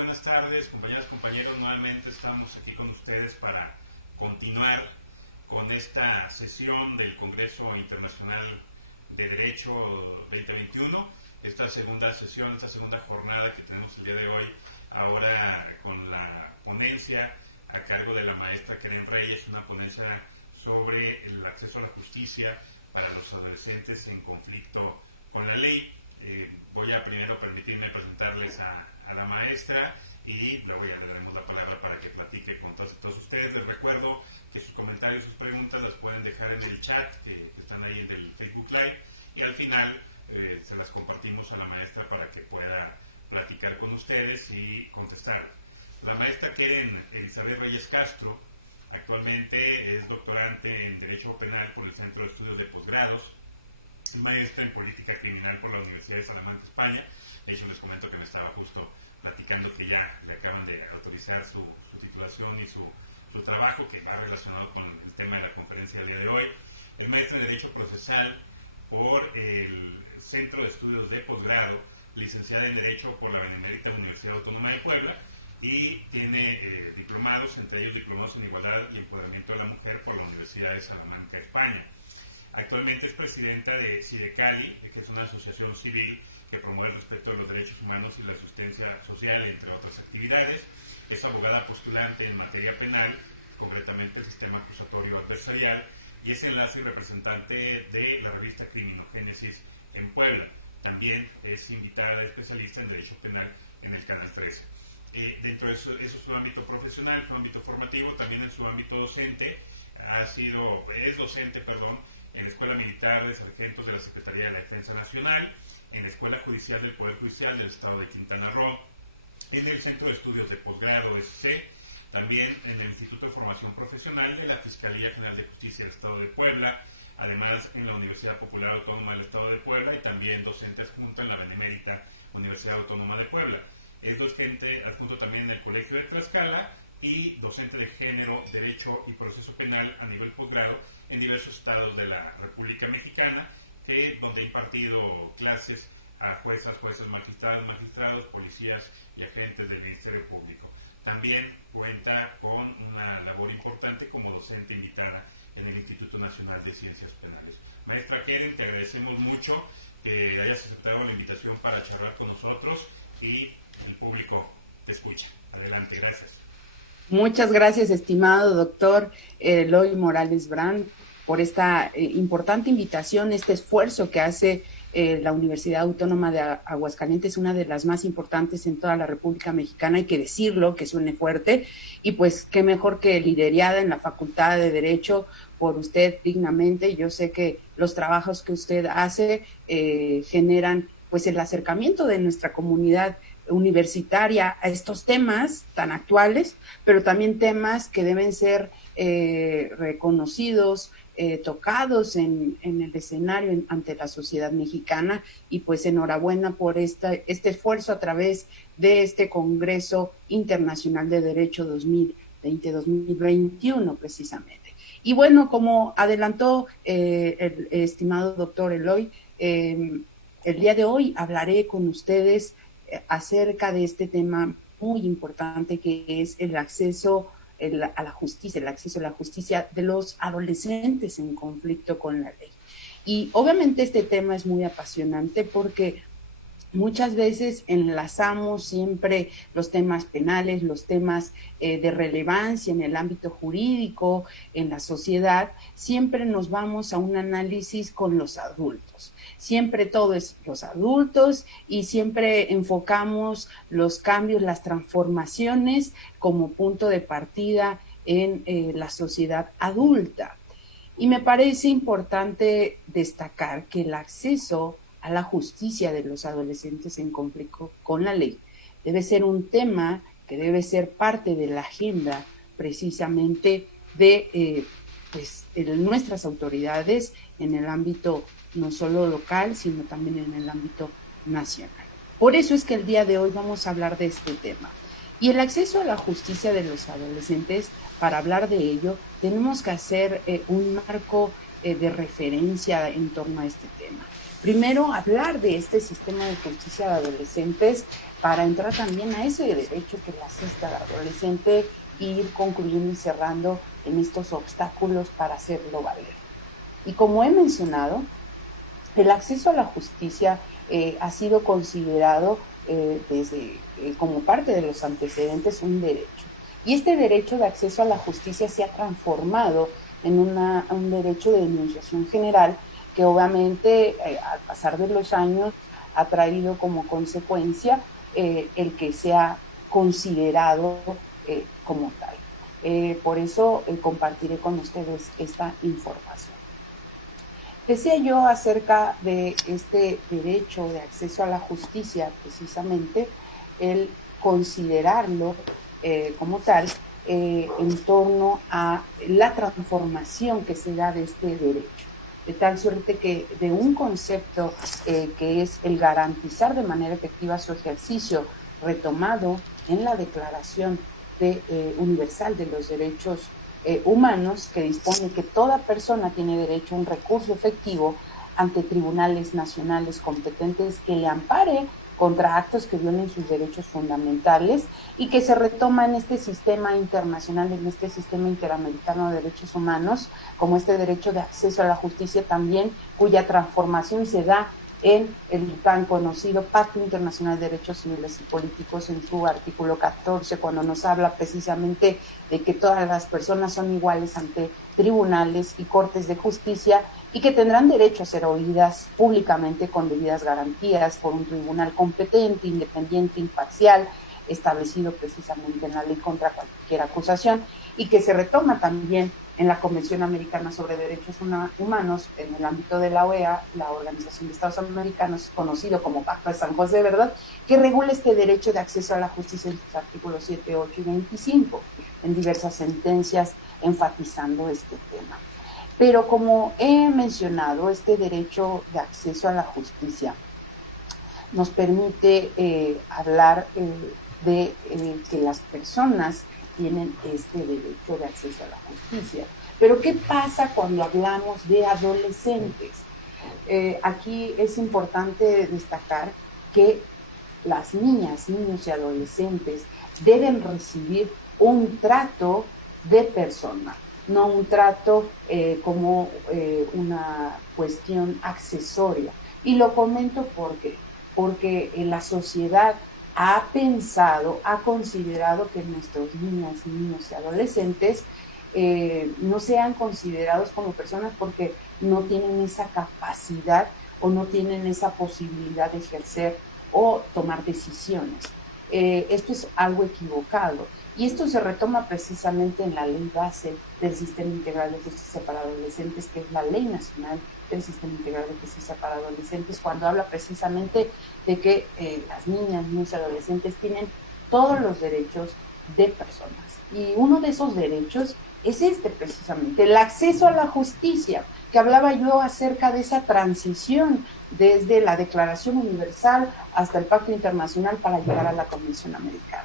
buenas tardes, compañeras, compañeros. Nuevamente estamos aquí con ustedes para continuar con esta sesión del Congreso Internacional de Derecho 2021. Esta segunda sesión, esta segunda jornada que tenemos el día de hoy, ahora con la ponencia a cargo de la maestra Keren Reyes, una ponencia sobre el acceso a la justicia para los adolescentes en conflicto con la ley. Voy a primero permitirme presentarles a la maestra y luego ya le daremos la palabra para que platique con todos ustedes. Les recuerdo que sus comentarios, sus preguntas las pueden dejar en el chat que están ahí en el Facebook Live y al final se las compartimos a la maestra para que pueda platicar con ustedes y contestar. La maestra Keren Elizabeth Reyes Castro actualmente es doctorante en Derecho Penal por el Centro de Estudios de Posgrados, maestra en Política Criminal por la Universidad de Salamanca, España. De hecho, les comento que me estaba justo platicando que ya le acaban de autorizar su titulación y su trabajo, que va relacionado con el tema de la conferencia del día de hoy. Es maestra en Derecho Procesal por el Centro de Estudios de Posgrado, licenciada en Derecho por la Benemérita Universidad Autónoma de Puebla y tiene diplomados, entre ellos diplomados en Igualdad y Empoderamiento de la Mujer por la Universidad de Salamanca, España. Actualmente es presidenta de CIDECALI, que es una asociación civil que promueve el respeto de los derechos humanos y la asistencia social, entre otras actividades. Es abogada postulante en materia penal, concretamente el sistema acusatorio adversarial, y es enlace y representante de la revista Criminogénesis en Puebla. También es invitada especialista en Derecho Penal en el Canal 13. Dentro de eso es su ámbito profesional, su ámbito formativo, también en su ámbito docente, es docente, en la Escuela Militar de Sargentos de la Secretaría de la Defensa Nacional, en la Escuela Judicial del Poder Judicial del Estado de Quintana Roo, en el Centro de Estudios de Posgrado SC, también en el Instituto de Formación Profesional de la Fiscalía General de Justicia del Estado de Puebla, además en la Universidad Popular Autónoma del Estado de Puebla y también docente adjunto en la Benemérita Universidad Autónoma de Puebla. Es docente adjunto también en el Colegio de Tlaxcala y docente de Género, Derecho y Proceso Penal a nivel posgrado en diversos estados de la República Mexicana, donde ha impartido clases a juezas, magistrados, policías y agentes del Ministerio Público. También cuenta con una labor importante como docente invitada en el Instituto Nacional de Ciencias Penales. Maestra Keren, te agradecemos mucho que hayas aceptado la invitación para charlar con nosotros y el público te escucha. Adelante, gracias. Muchas gracias, estimado doctor Eloy Morales Brand, por esta importante invitación, este esfuerzo que hace la Universidad Autónoma de Aguascalientes, una de las más importantes en toda la República Mexicana, hay que decirlo, que suene fuerte, y pues qué mejor que liderada en la Facultad de Derecho por usted dignamente. Yo sé que los trabajos que usted hace generan pues el acercamiento de nuestra comunidad universitaria a estos temas tan actuales, pero también temas que deben ser reconocidos, tocados en el escenario ante la sociedad mexicana, y pues enhorabuena por este esfuerzo a través de este Congreso Internacional de Derecho 2020-2021 precisamente. Y bueno, como adelantó el estimado doctor Eloy, el día de hoy hablaré con ustedes acerca de este tema muy importante que es el acceso a la justicia, el acceso a la justicia de los adolescentes en conflicto con la ley. Y obviamente este tema es muy apasionante porque muchas veces enlazamos siempre los temas penales, los temas de relevancia en el ámbito jurídico, en la sociedad, siempre nos vamos a un análisis con los adultos. Siempre todo es los adultos y siempre enfocamos los cambios, las transformaciones como punto de partida en la sociedad adulta. Y me parece importante destacar que el acceso a la justicia de los adolescentes en conflicto con la ley debe ser un tema que debe ser parte de la agenda precisamente de nuestras autoridades en el ámbito no solo local, sino también en el ámbito nacional. Por eso es que el día de hoy vamos a hablar de este tema. Y el acceso a la justicia de los adolescentes, para hablar de ello, tenemos que hacer un marco de referencia en torno a este tema. Primero, hablar de este sistema de justicia de adolescentes para entrar también a ese derecho que le asiste al adolescente e ir concluyendo y cerrando en estos obstáculos para hacerlo valer. Y como he mencionado, el acceso a la justicia ha sido considerado como parte de los antecedentes un derecho. Y este derecho de acceso a la justicia se ha transformado en un derecho de denunciación general que obviamente al pasar de los años ha traído como consecuencia el que sea considerado como tal. Por eso compartiré con ustedes esta información. Decía yo acerca de este derecho de acceso a la justicia, precisamente el considerarlo como tal en torno a la transformación que se da de este derecho. De tal suerte que de un concepto que es el garantizar de manera efectiva su ejercicio, retomado en la Declaración Universal de los Derechos Humanos, que dispone que toda persona tiene derecho a un recurso efectivo ante tribunales nacionales competentes que le ampare contra actos que violen sus derechos fundamentales, y que se retoma en este sistema internacional, en este sistema interamericano de derechos humanos, como este derecho de acceso a la justicia también, cuya transformación se da en el tan conocido Pacto Internacional de Derechos Civiles y Políticos, en su artículo 14, cuando nos habla precisamente de que todas las personas son iguales ante tribunales y cortes de justicia y que tendrán derecho a ser oídas públicamente con debidas garantías por un tribunal competente, independiente, imparcial, establecido precisamente en la ley contra cualquier acusación, y que se retoma también en la Convención Americana sobre Derechos Humanos en el ámbito de la OEA, la Organización de Estados Americanos, conocido como Pacto de San José, ¿verdad?, que regula este derecho de acceso a la justicia en sus artículos 7, 8 y 25, en diversas sentencias enfatizando este tema. Pero como he mencionado, este derecho de acceso a la justicia nos permite hablar de que las personas tienen este derecho de acceso a la justicia. Pero ¿qué pasa cuando hablamos de adolescentes? Aquí es importante destacar que las niñas, niños y adolescentes deben recibir un trato de persona, no un trato como una cuestión accesoria. Y lo comento porque la sociedad ha pensado, ha considerado que nuestros niñas, niños y adolescentes no sean considerados como personas porque no tienen esa capacidad o no tienen esa posibilidad de ejercer o tomar decisiones. Esto es algo equivocado, y esto se retoma precisamente en la ley base del Sistema Integral de Justicia para Adolescentes, que es la Ley Nacional del Sistema Integral de Justicia para Adolescentes, cuando habla precisamente de que las niñas, niños y adolescentes tienen todos los derechos de personas. Y uno de esos derechos es precisamente, el acceso a la justicia, que hablaba yo acerca de esa transición desde la Declaración Universal hasta el Pacto Internacional para llegar a la Convención Americana.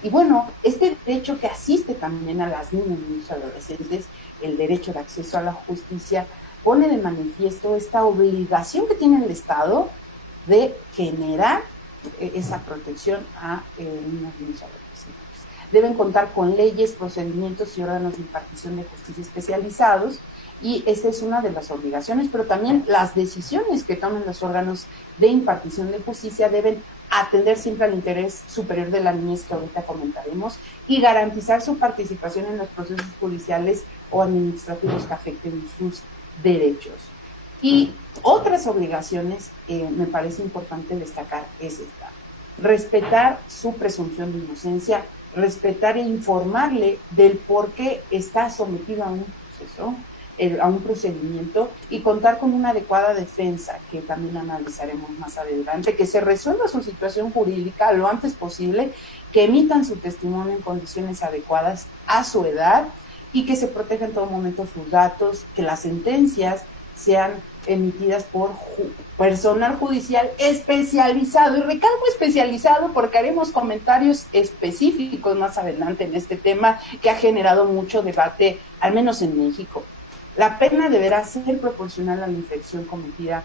Y bueno, este derecho que asiste también a las niñas, niños y adolescentes, el derecho de acceso a la justicia, pone de manifiesto esta obligación que tiene el Estado de generar esa protección a niños, niños y adolescentes. Deben contar con leyes, procedimientos y órganos de impartición de justicia especializados, y esa es una de las obligaciones, pero también las decisiones que tomen los órganos de impartición de justicia deben atender siempre al interés superior de la niñez, que ahorita comentaremos, y garantizar su participación en los procesos judiciales o administrativos que afecten sus derechos. Y otras obligaciones, me parece importante destacar, es esta: respetar su presunción de inocencia, respetar e informarle del por qué está sometido a un proceso, a un procedimiento, y contar con una adecuada defensa, que también analizaremos más adelante, que se resuelva su situación jurídica lo antes posible, que emitan su testimonio en condiciones adecuadas a su edad, y que se proteja en todo momento sus datos, que las sentencias sean emitidas por personal judicial especializado, y recalco especializado porque haremos comentarios específicos más adelante en este tema que ha generado mucho debate, al menos en México. La pena deberá ser proporcional a la infracción cometida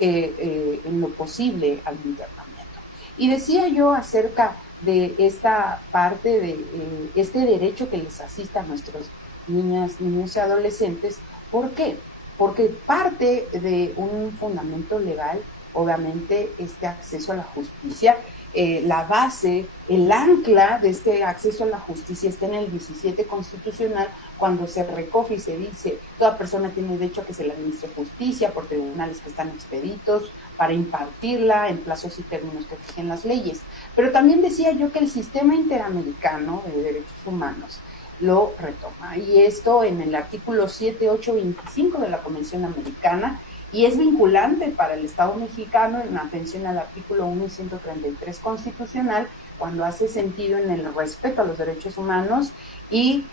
en lo posible al internamiento. Y decía yo acerca de esta parte de este derecho que les asista a nuestros niñas, niños y adolescentes. ¿Por qué? Porque parte de un fundamento legal, obviamente, este acceso a la justicia, la base, el ancla de este acceso a la justicia está en el 17 constitucional, cuando se recoge y se dice, toda persona tiene derecho a que se le administre justicia por tribunales que están expeditos para impartirla en plazos y términos que fijen las leyes. Pero también decía yo que el sistema interamericano de derechos humanos lo retoma, y esto en el artículo 7, 8, 25 de la Convención Americana, y es vinculante para el Estado mexicano en atención al artículo 1 y 133 constitucional, cuando hace sentido en el respeto a los derechos humanos y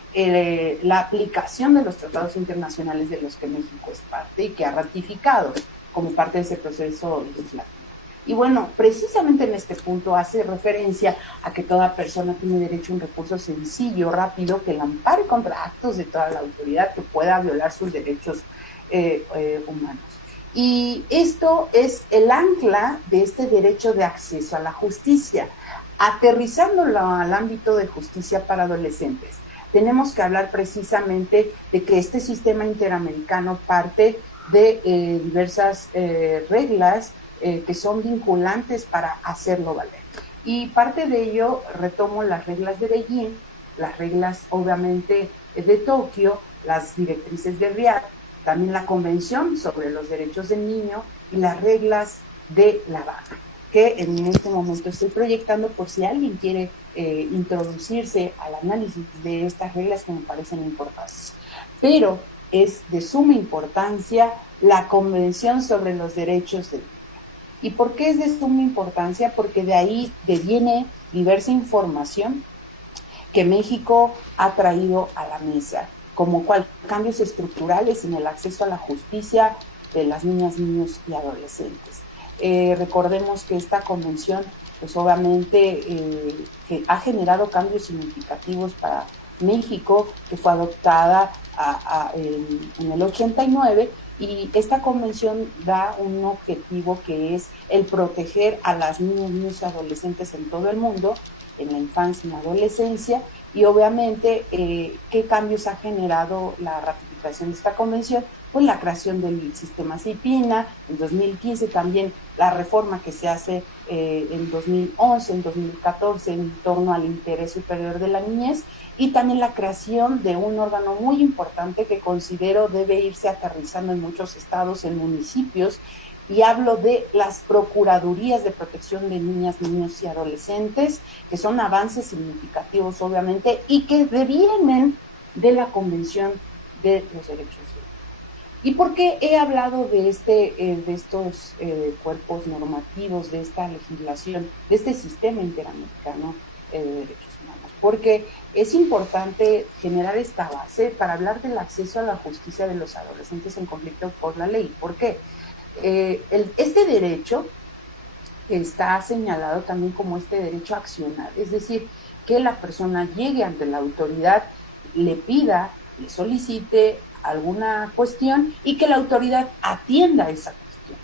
la aplicación de los tratados internacionales de los que México es parte y que ha ratificado como parte de ese proceso legislativo. Y bueno, precisamente en este punto hace referencia a que toda persona tiene derecho a un recurso sencillo, rápido, que la ampare contra actos de toda la autoridad que pueda violar sus derechos humanos. Y esto es el ancla de este derecho de acceso a la justicia. Aterrizándolo al ámbito de justicia para adolescentes, tenemos que hablar precisamente de que este sistema interamericano parte de diversas reglas que son vinculantes para hacerlo valer. Y parte de ello, retomo las reglas de Beijing, las reglas obviamente de Tokio, las directrices de Riad, también la Convención sobre los Derechos del Niño y las reglas de La Habana, que en este momento estoy proyectando por si alguien quiere introducirse al análisis de estas reglas que me parecen importantes. Pero es de suma importancia la Convención sobre los Derechos del Niño. ¿Y por qué es de suma importancia? Porque de ahí deviene diversa información que México ha traído a la mesa, como cambios estructurales en el acceso a la justicia de las niñas, niños y adolescentes. Recordemos que esta convención, pues obviamente, que ha generado cambios significativos para México, que fue adoptada en el 89, y esta convención da un objetivo que es el proteger a las niñas, niños y adolescentes en todo el mundo, en la infancia y la adolescencia, y obviamente, ¿qué cambios ha generado la ratificación de esta convención? Pues la creación del sistema CIPINA, en 2015 también la reforma que se hace en 2011, en 2014 en torno al interés superior de la niñez, y también la creación de un órgano muy importante que considero debe irse aterrizando en muchos estados, en municipios, y hablo de las Procuradurías de Protección de Niñas, Niños y Adolescentes, que son avances significativos obviamente y que devienen de la Convención de los Derechos Humanos. ¿Y por qué he hablado de estos cuerpos normativos, de esta legislación, de este sistema interamericano de derechos humanos? Porque es importante generar esta base para hablar del acceso a la justicia de los adolescentes en conflicto por la ley. ¿Por qué? Este derecho está señalado también como este derecho a accionar, es decir, que la persona llegue ante la autoridad, le pida, le solicite alguna cuestión y que la autoridad atienda esa cuestión.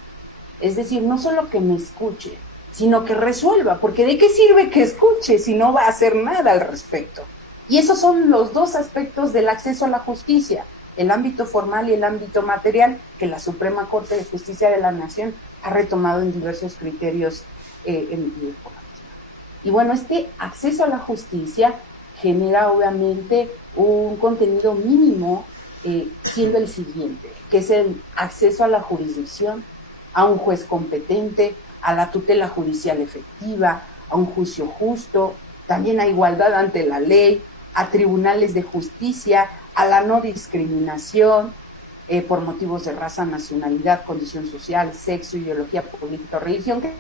Es decir, no solo que me escuche, sino que resuelva, porque ¿de qué sirve que escuche si no va a hacer nada al respecto? Y esos son los dos aspectos del acceso a la justicia, el ámbito formal y el ámbito material, que la Suprema Corte de Justicia de la Nación ha retomado en diversos criterios emitidos por la misma. Y bueno, este acceso a la justicia genera obviamente un contenido mínimo, siendo el siguiente, que es el acceso a la jurisdicción, a un juez competente, a la tutela judicial efectiva, a un juicio justo, también a igualdad ante la ley, a tribunales de justicia, a la no discriminación por motivos de raza, nacionalidad, condición social, sexo, ideología política o religión, que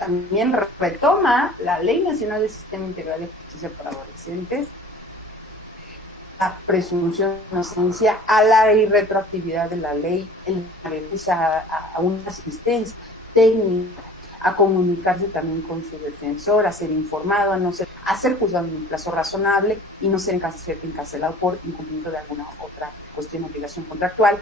también retoma la Ley Nacional del Sistema Integral de Justicia para Adolescentes, la presunción de inocencia, a la irretroactividad de la ley, a una asistencia técnica, a comunicarse también con su defensor, a ser informado, a ser juzgado en un plazo razonable y no ser encarcelado por incumplimiento de alguna otra cuestión o obligación contractual,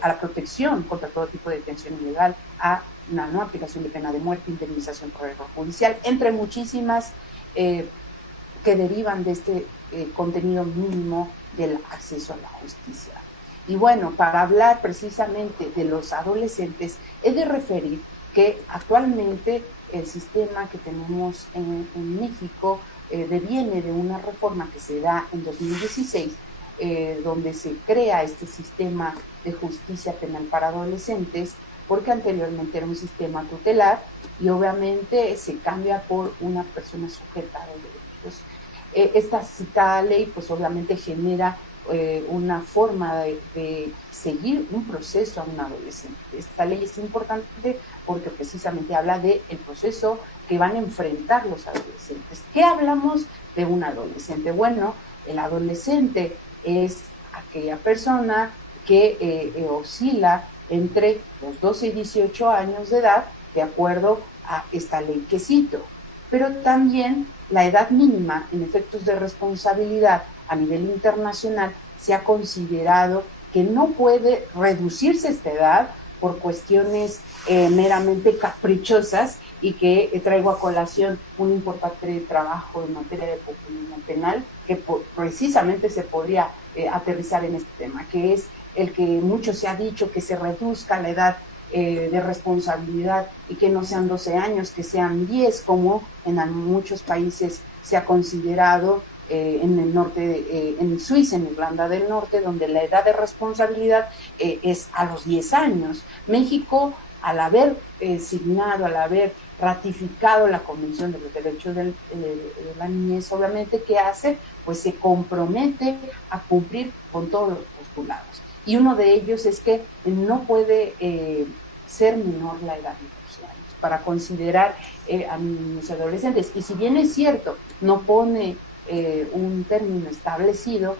a la protección contra todo tipo de detención ilegal, a constitucional, ¿no? Aplicación de pena de muerte, indemnización por error judicial, entre muchísimas que derivan de este contenido mínimo del acceso a la justicia. Y bueno, para hablar precisamente de los adolescentes, he de referir que actualmente el sistema que tenemos en México deviene de una reforma que se da en 2016, donde se crea este sistema de justicia penal para adolescentes, porque anteriormente era un sistema tutelar y obviamente se cambia por una persona sujeta a los derechos. Esta citada ley pues obviamente genera una forma de seguir un proceso a un adolescente. Esta ley es importante porque precisamente habla del proceso que van a enfrentar los adolescentes. ¿Qué hablamos de un adolescente? Bueno, el adolescente es aquella persona que oscila entre los 12 y 18 años de edad, de acuerdo a esta ley que cito. Pero también la edad mínima en efectos de responsabilidad a nivel internacional se ha considerado que no puede reducirse esta edad por cuestiones meramente caprichosas, y que traigo a colación un importante trabajo en materia de populismo penal que precisamente se podría aterrizar en este tema, que es el que mucho se ha dicho, que se reduzca la edad de responsabilidad y que no sean 12 años, que sean 10, como en muchos países se ha considerado, en el norte, en Suiza, en Irlanda del Norte, donde la edad de responsabilidad es a los 10 años. México, al haber signado, al haber ratificado la Convención de los Derechos de la Niñez, obviamente, ¿qué hace? Pues se compromete a cumplir con todos los postulados. Y uno de ellos es que no puede ser menor la edad de 12 años para considerar a niños y adolescentes. Y si bien es cierto, no pone un término establecido,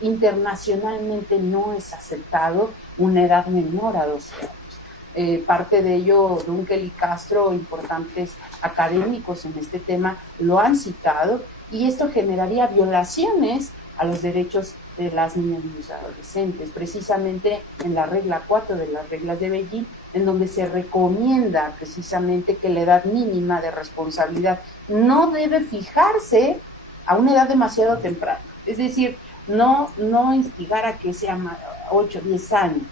internacionalmente no es aceptado una edad menor a 12 años. Parte de ello, Dunkel y Castro, importantes académicos en este tema, lo han citado, y esto generaría violaciones a los derechos de las niñas y los adolescentes, precisamente en la regla 4 de las reglas de Beijing, en donde se recomienda precisamente que la edad mínima de responsabilidad no debe fijarse a una edad demasiado temprana, es decir, no instigar a que sea 8, 10 años,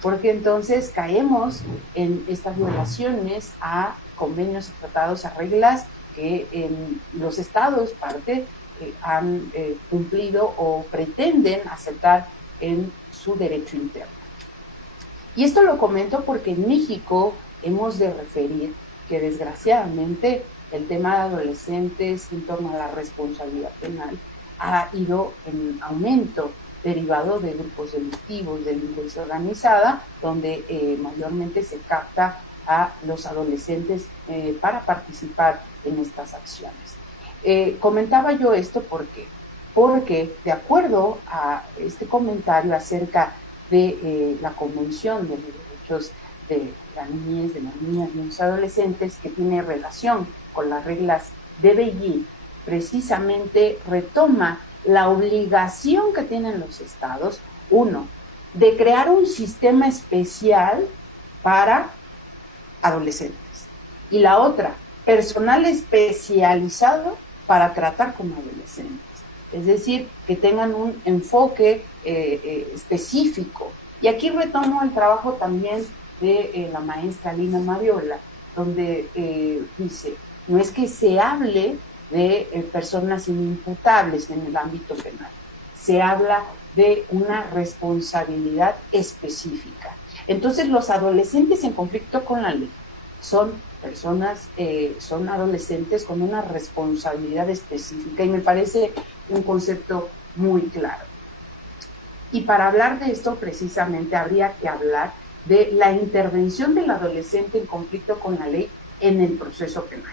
porque entonces caemos en estas violaciones a convenios y tratados, a reglas que en los estados parte han cumplido o pretenden aceptar en su derecho interno. Y esto lo comento porque en México hemos de referir que desgraciadamente el tema de adolescentes en torno a la responsabilidad penal ha ido en aumento, derivado de grupos delictivos, de delincuencia organizada, donde mayormente se capta a los adolescentes para participar en estas acciones. Comentaba yo esto porque de acuerdo a este comentario acerca de la Convención de los Derechos de la Niñez, de las niñas y los adolescentes, que tiene relación con las reglas de Beijing, precisamente retoma la obligación que tienen los estados, uno, de crear un sistema especial para adolescentes, y la otra, personal especializado para tratar con adolescentes, es decir, que tengan un enfoque específico. Y aquí retomo el trabajo también de la maestra Lina Mariola, donde dice, no es que se hable de personas inimputables en el ámbito penal, se habla de una responsabilidad específica. Entonces, los adolescentes en conflicto con la ley son personas, son adolescentes con una responsabilidad específica, y me parece un concepto muy claro. Y para hablar de esto, precisamente, habría que hablar de la intervención del adolescente en conflicto con la ley en el proceso penal.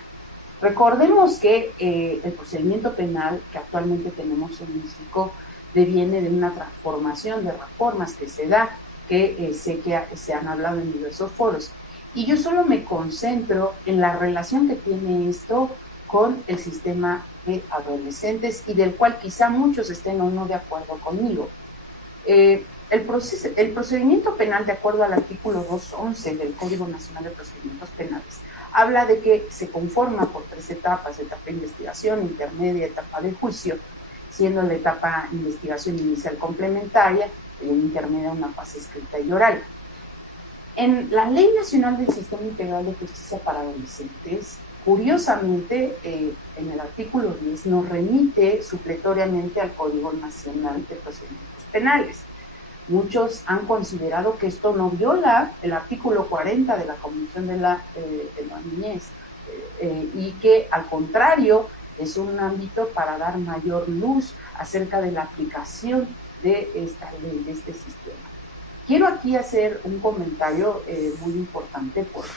Recordemos que el procedimiento penal que actualmente tenemos en México deviene de una transformación, de reformas que se da, que sé que se han hablado en diversos foros. Y yo solo me concentro en la relación que tiene esto con el sistema de adolescentes, y del cual quizá muchos estén o no de acuerdo conmigo. el procedimiento penal, de acuerdo al artículo 211 del Código Nacional de Procedimientos Penales, habla de que se conforma por 3 etapas: etapa de investigación, intermedia, etapa de juicio, siendo la etapa de investigación inicial complementaria y en intermedia una fase escrita y oral. En la Ley Nacional del Sistema Integral de Justicia para Adolescentes, curiosamente, en el artículo 10 nos remite supletoriamente al Código Nacional de Procedimientos Penales. Muchos han considerado que esto no viola el artículo 40 de la Convención de la Niñez, y que al contrario es un ámbito para dar mayor luz acerca de la aplicación de esta ley, de este sistema. Quiero aquí hacer un comentario muy importante, porque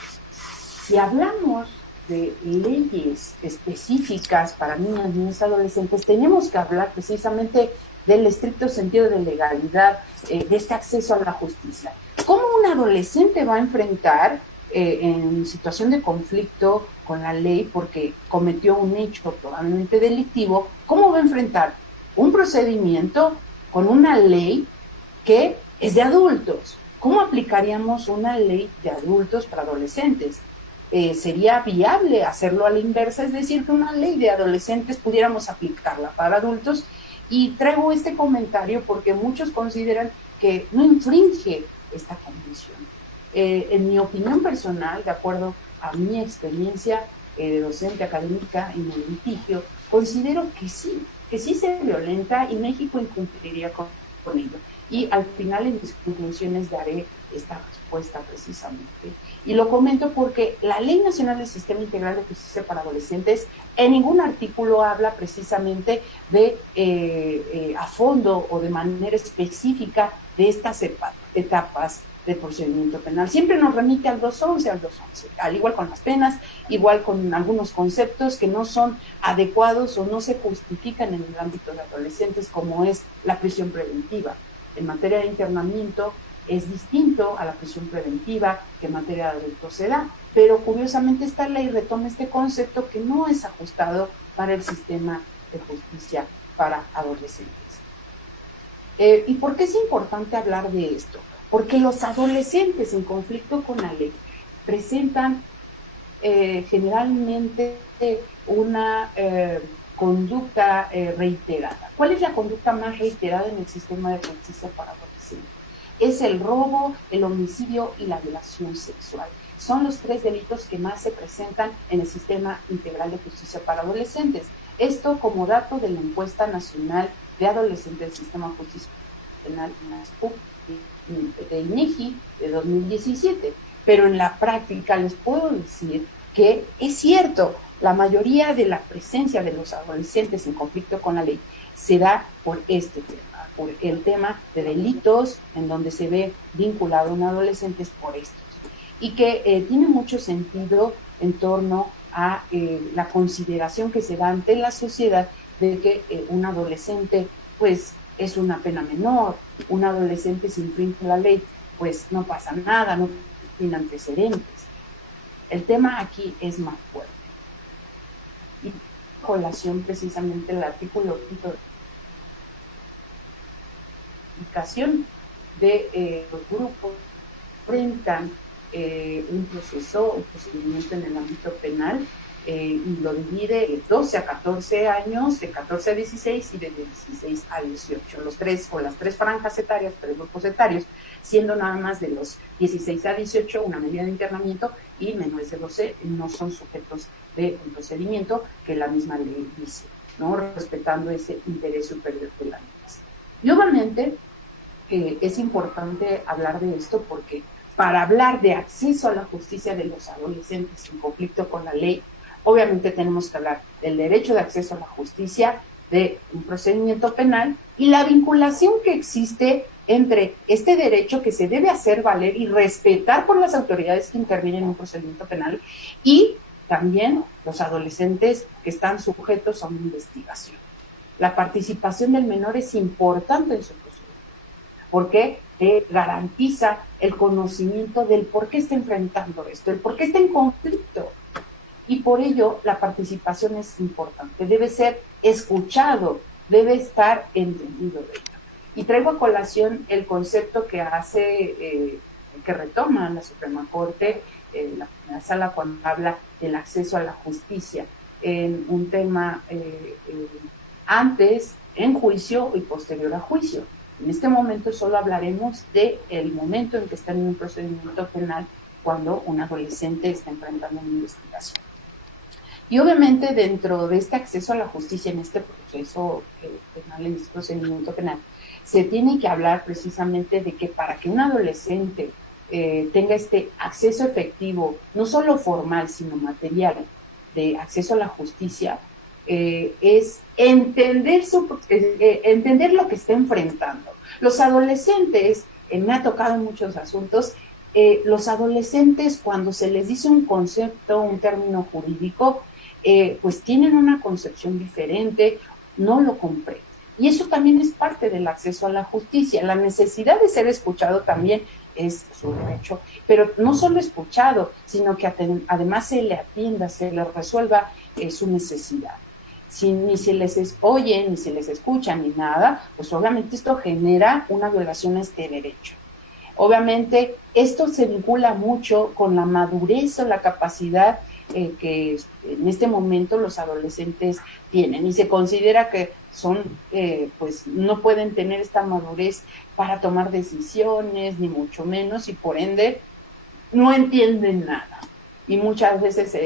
si hablamos de leyes específicas para niñas, niños y adolescentes, tenemos que hablar precisamente del estricto sentido de legalidad, de este acceso a la justicia. ¿Cómo un adolescente va a enfrentar en situación de conflicto con la ley porque cometió un hecho probablemente delictivo? ¿Cómo va a enfrentar un procedimiento con una ley que es de adultos? ¿Cómo aplicaríamos una ley de adultos para adolescentes? ¿Sería viable hacerlo a la inversa? Es decir, que una ley de adolescentes pudiéramos aplicarla para adultos. Y traigo este comentario porque muchos consideran que no infringe esta convención. En mi opinión personal, de acuerdo a mi experiencia de docente académica en el litigio, considero que sí se violenta, y México incumpliría con ello. Y al final, en mis conclusiones, daré esta respuesta precisamente. Y lo comento porque la Ley Nacional del Sistema Integral de Justicia para Adolescentes en ningún artículo habla precisamente de a fondo o de manera específica de estas etapas de procedimiento penal. Siempre nos remite al 211, al igual con las penas, igual con algunos conceptos que no son adecuados o no se justifican en el ámbito de adolescentes, como es la prisión preventiva. En materia de internamiento es distinto a la prisión preventiva que en materia de adultos se da, pero curiosamente esta ley retoma este concepto que no es ajustado para el sistema de justicia para adolescentes. ¿Y por qué es importante hablar de esto? Porque los adolescentes en conflicto con la ley presentan generalmente una conducta reiterada. ¿Cuál es la conducta más reiterada en el sistema de justicia para adolescentes? Es el robo, el homicidio y la violación sexual. Son los 3 delitos que más se presentan en el Sistema Integral de Justicia para Adolescentes. Esto como dato de la Encuesta Nacional de Adolescentes del Sistema de Justicia Penal de INEGI de 2017. Pero en la práctica les puedo decir que es cierto, la mayoría de la presencia de los adolescentes en conflicto con la ley se da por este tema, por el tema de delitos en donde se ve vinculado a un adolescente por estos, y que tiene mucho sentido en torno a la consideración que se da ante la sociedad de que un adolescente pues es una pena menor, un adolescente si infringe la ley pues no pasa nada, no tiene antecedentes. El tema aquí es más fuerte. Y colación precisamente el artículo 5 de indicación de los grupos enfrentan un procedimiento en el ámbito penal, y lo divide de 12 a 14 años, de 14 a 16 y de 16 a 18. Las tres franjas etarias, 3 grupos etarios, siendo nada más de los 16 a 18 una medida de internamiento, y menores de 12 no son sujetos de un procedimiento que la misma ley dice, ¿no? Respetando ese interés superior de la niñez. Y obviamente es importante hablar de esto porque para hablar de acceso a la justicia de los adolescentes en conflicto con la ley, obviamente tenemos que hablar del derecho de acceso a la justicia, de un procedimiento penal y la vinculación que existe entre este derecho que se debe hacer valer y respetar por las autoridades que intervienen en un procedimiento penal y también los adolescentes que están sujetos a una investigación. La participación del menor es importante en su procedimiento porque garantiza el conocimiento del por qué está enfrentando esto, el por qué está en conflicto. Y por ello la participación es importante, debe ser escuchado, debe estar entendido de ello. Y traigo a colación el concepto que que retoma la Suprema Corte, la primera sala, cuando habla del acceso a la justicia, en un tema antes, en juicio y posterior a juicio. En este momento solo hablaremos del momento en que está en un procedimiento penal cuando un adolescente está enfrentando una investigación. Y obviamente dentro de este acceso a la justicia en este proceso penal, en este procedimiento penal, se tiene que hablar precisamente de que para que un adolescente tenga este acceso efectivo, no solo formal, sino material, de acceso a la justicia, es entender lo que está enfrentando. Los adolescentes, me ha tocado en muchos asuntos, los adolescentes cuando se les dice un concepto, un término jurídico, pues tienen una concepción diferente, no lo comprenden. Y eso también es parte del acceso a la justicia. La necesidad de ser escuchado también es su derecho, pero no solo escuchado, sino que además se le atienda, se le resuelva su necesidad. Si ni se les oye, ni se les escucha, ni nada, pues obviamente esto genera una violación a este derecho. Obviamente esto se vincula mucho con la madurez o la capacidad que en este momento los adolescentes tienen, y se considera que son, pues no pueden tener esta madurez para tomar decisiones, ni mucho menos, y por ende no entienden nada. Y muchas veces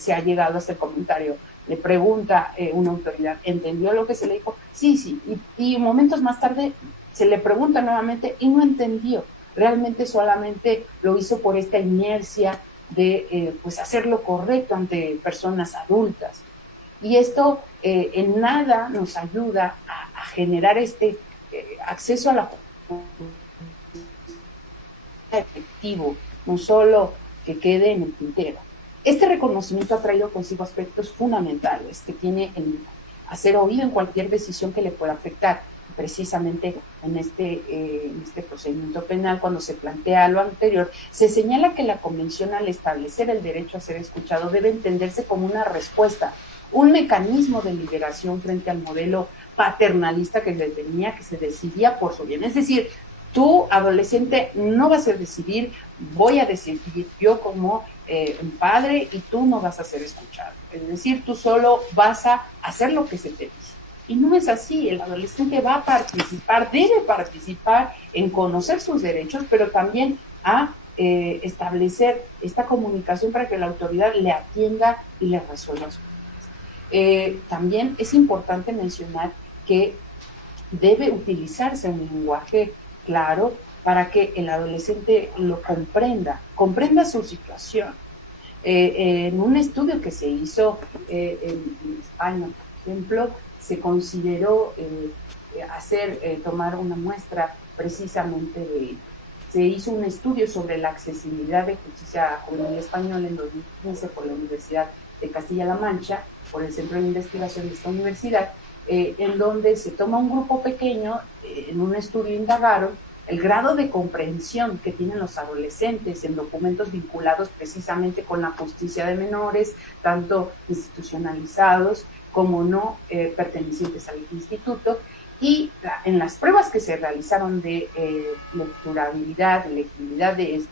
se ha llegado hasta el comentario, le pregunta una autoridad, ¿entendió lo que se le dijo? Sí, sí, y momentos más tarde se le pregunta nuevamente y no entendió. Realmente solamente lo hizo por esta inercia de pues hacer lo correcto ante personas adultas. Y esto en nada nos ayuda a generar este acceso a la efectivo, no solo que quede en el tintero. Este reconocimiento ha traído consigo aspectos fundamentales que tiene el hacer oído en cualquier decisión que le pueda afectar. Precisamente en este procedimiento penal, cuando se plantea lo anterior, se señala que la Convención, al establecer el derecho a ser escuchado, debe entenderse como una respuesta, un mecanismo de liberación frente al modelo paternalista que se tenía, que se decidía por su bien. Es decir, tú, adolescente, no vas a decidir, voy a decidir yo como un padre, y tú no vas a ser escuchado. Es decir, tú solo vas a hacer lo que se te dice. Y no es así. El adolescente va a participar, debe participar en conocer sus derechos, pero también a establecer esta comunicación para que la autoridad le atienda y le resuelva sus problemas. También es importante mencionar que debe utilizarse un lenguaje claro para que el adolescente lo comprenda su situación. En un estudio que se hizo en España, por ejemplo, se consideró tomar una muestra precisamente se hizo un estudio sobre la accesibilidad de justicia juvenil española en 2015 por la Universidad de Castilla-La Mancha, por el Centro de Investigación de esta universidad, en donde se toma un grupo pequeño, en un estudio indagaron el grado de comprensión que tienen los adolescentes en documentos vinculados precisamente con la justicia de menores, tanto institucionalizados como no pertenecientes al instituto, y en las pruebas que se realizaron de lecturabilidad, de legibilidad de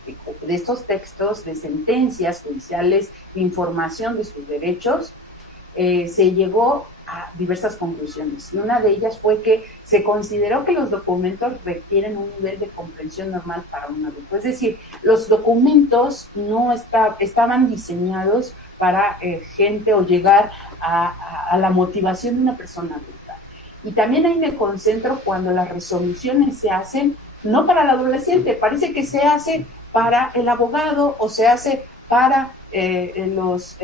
estos textos, de sentencias judiciales, de información de sus derechos, se llegó a diversas conclusiones. Y una de ellas fue que se consideró que los documentos requieren un nivel de comprensión normal para un adulto. Es decir, los documentos no estaban diseñados para gente o llegar a la motivación de una persona adulta. Y también ahí me concentro cuando las resoluciones se hacen no para el adolescente, parece que se hace para el abogado o se hace para los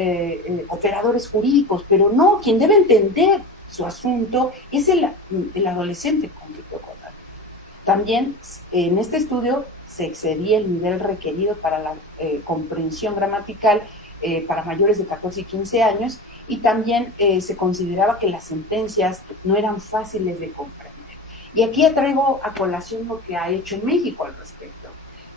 operadores jurídicos, pero no, quien debe entender su asunto es el adolescente con conflicto con la ley. También en este estudio se excedía el nivel requerido para la comprensión gramatical para mayores de 14 y 15 años, y también se consideraba que las sentencias no eran fáciles de comprender. Y aquí traigo a colación lo que ha hecho México al respecto.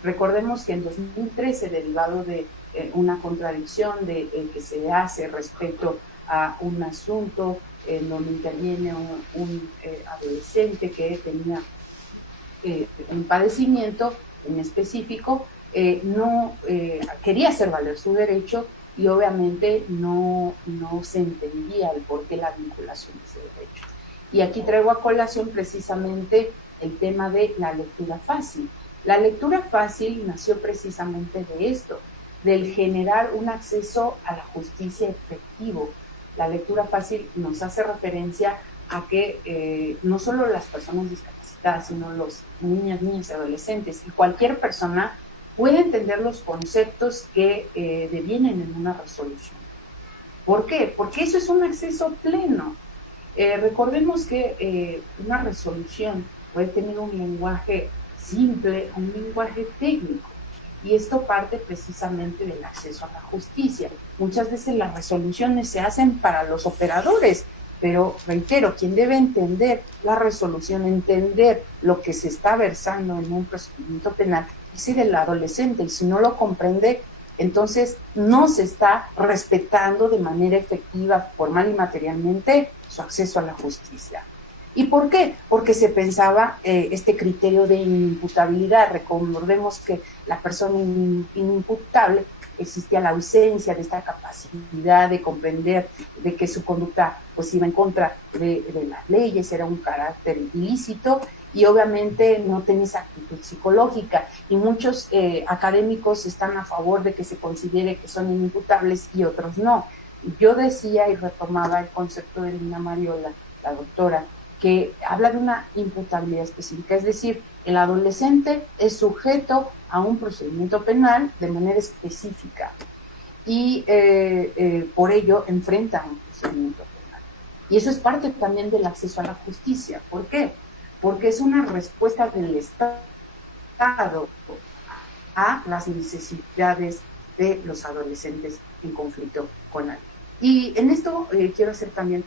Recordemos que en 2013, derivado de una contradicción que se hace respecto a un asunto en donde interviene un adolescente que tenía un padecimiento en específico, no quería hacer valer su derecho y obviamente no se entendía el por qué la vinculación de ese derecho. Y aquí traigo a colación precisamente el tema de la lectura fácil. La lectura fácil nació precisamente de esto, del generar un acceso a la justicia efectivo. La lectura fácil nos hace referencia a que no solo las personas discapacitadas, sino los niños, niñas y adolescentes y cualquier persona puede entender los conceptos que devienen en una resolución. ¿Por qué? Porque eso es un acceso pleno. Recordemos que una resolución puede tener un lenguaje simple o un lenguaje técnico. Y esto parte precisamente del acceso a la justicia. Muchas veces las resoluciones se hacen para los operadores, pero reitero, quien debe entender la resolución, entender lo que se está versando en un procedimiento penal, es el adolescente, y si no lo comprende, entonces no se está respetando de manera efectiva, formal y materialmente su acceso a la justicia. ¿Y por qué? Porque se pensaba este criterio de inimputabilidad. Recordemos que la persona inimputable existía la ausencia de esta capacidad de comprender de que su conducta pues iba en contra de las leyes, era un carácter ilícito y obviamente no tenía esa actitud psicológica. Y muchos académicos están a favor de que se considere que son inimputables y otros no. Yo decía y retomaba el concepto de Lina Mariola, la doctora, que habla de una imputabilidad específica, es decir, el adolescente es sujeto a un procedimiento penal de manera específica y por ello enfrenta un procedimiento penal. Y eso es parte también del acceso a la justicia. ¿Por qué? Porque es una respuesta del Estado a las necesidades de los adolescentes en conflicto con la ley. Y en esto quiero hacer también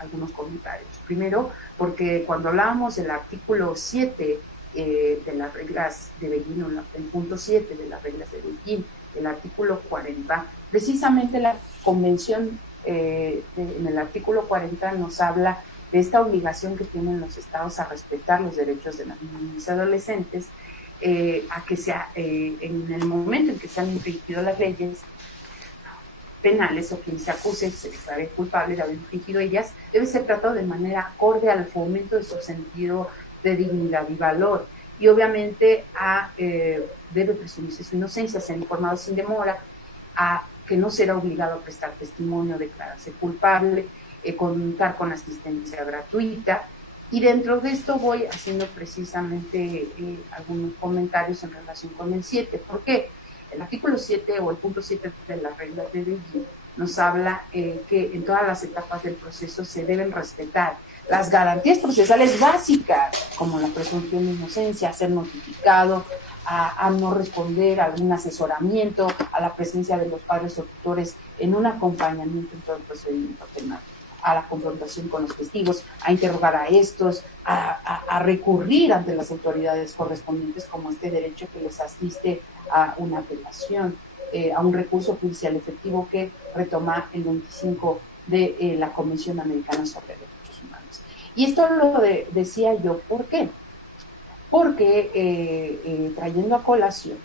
algunos comentarios. Primero, porque cuando hablábamos del artículo 7 de las reglas de Beijing, el punto 7 de las reglas de Beijing, el artículo 40, precisamente la convención en el artículo 40 nos habla de esta obligación que tienen los estados a respetar los derechos de las niñas y adolescentes, a que sea en el momento en que se han infringido las leyes penales o quien se acuse, se declare culpable de haber infringido ellas, debe ser tratado de manera acorde al fomento de su sentido de dignidad y valor. Y obviamente debe presumirse su inocencia, ser informado sin demora, a que no será obligado a prestar testimonio, declararse culpable, contar con asistencia gratuita. Y dentro de esto voy haciendo precisamente algunos comentarios en relación con el 7. ¿Por qué? El artículo 7 o el punto 7 de la regla de Beijing nos habla que en todas las etapas del proceso se deben respetar las garantías procesales básicas, como la presunción de inocencia, ser notificado, a no responder a algún asesoramiento, a la presencia de los padres o tutores en un acompañamiento en todo el procedimiento penal, a la confrontación con los testigos, a interrogar a estos, a recurrir ante las autoridades correspondientes como este derecho que les asiste a una apelación, a un recurso judicial efectivo que retoma el 25 de la Convención Americana sobre Derechos Humanos. Y esto lo decía yo, ¿por qué? Porque trayendo a colación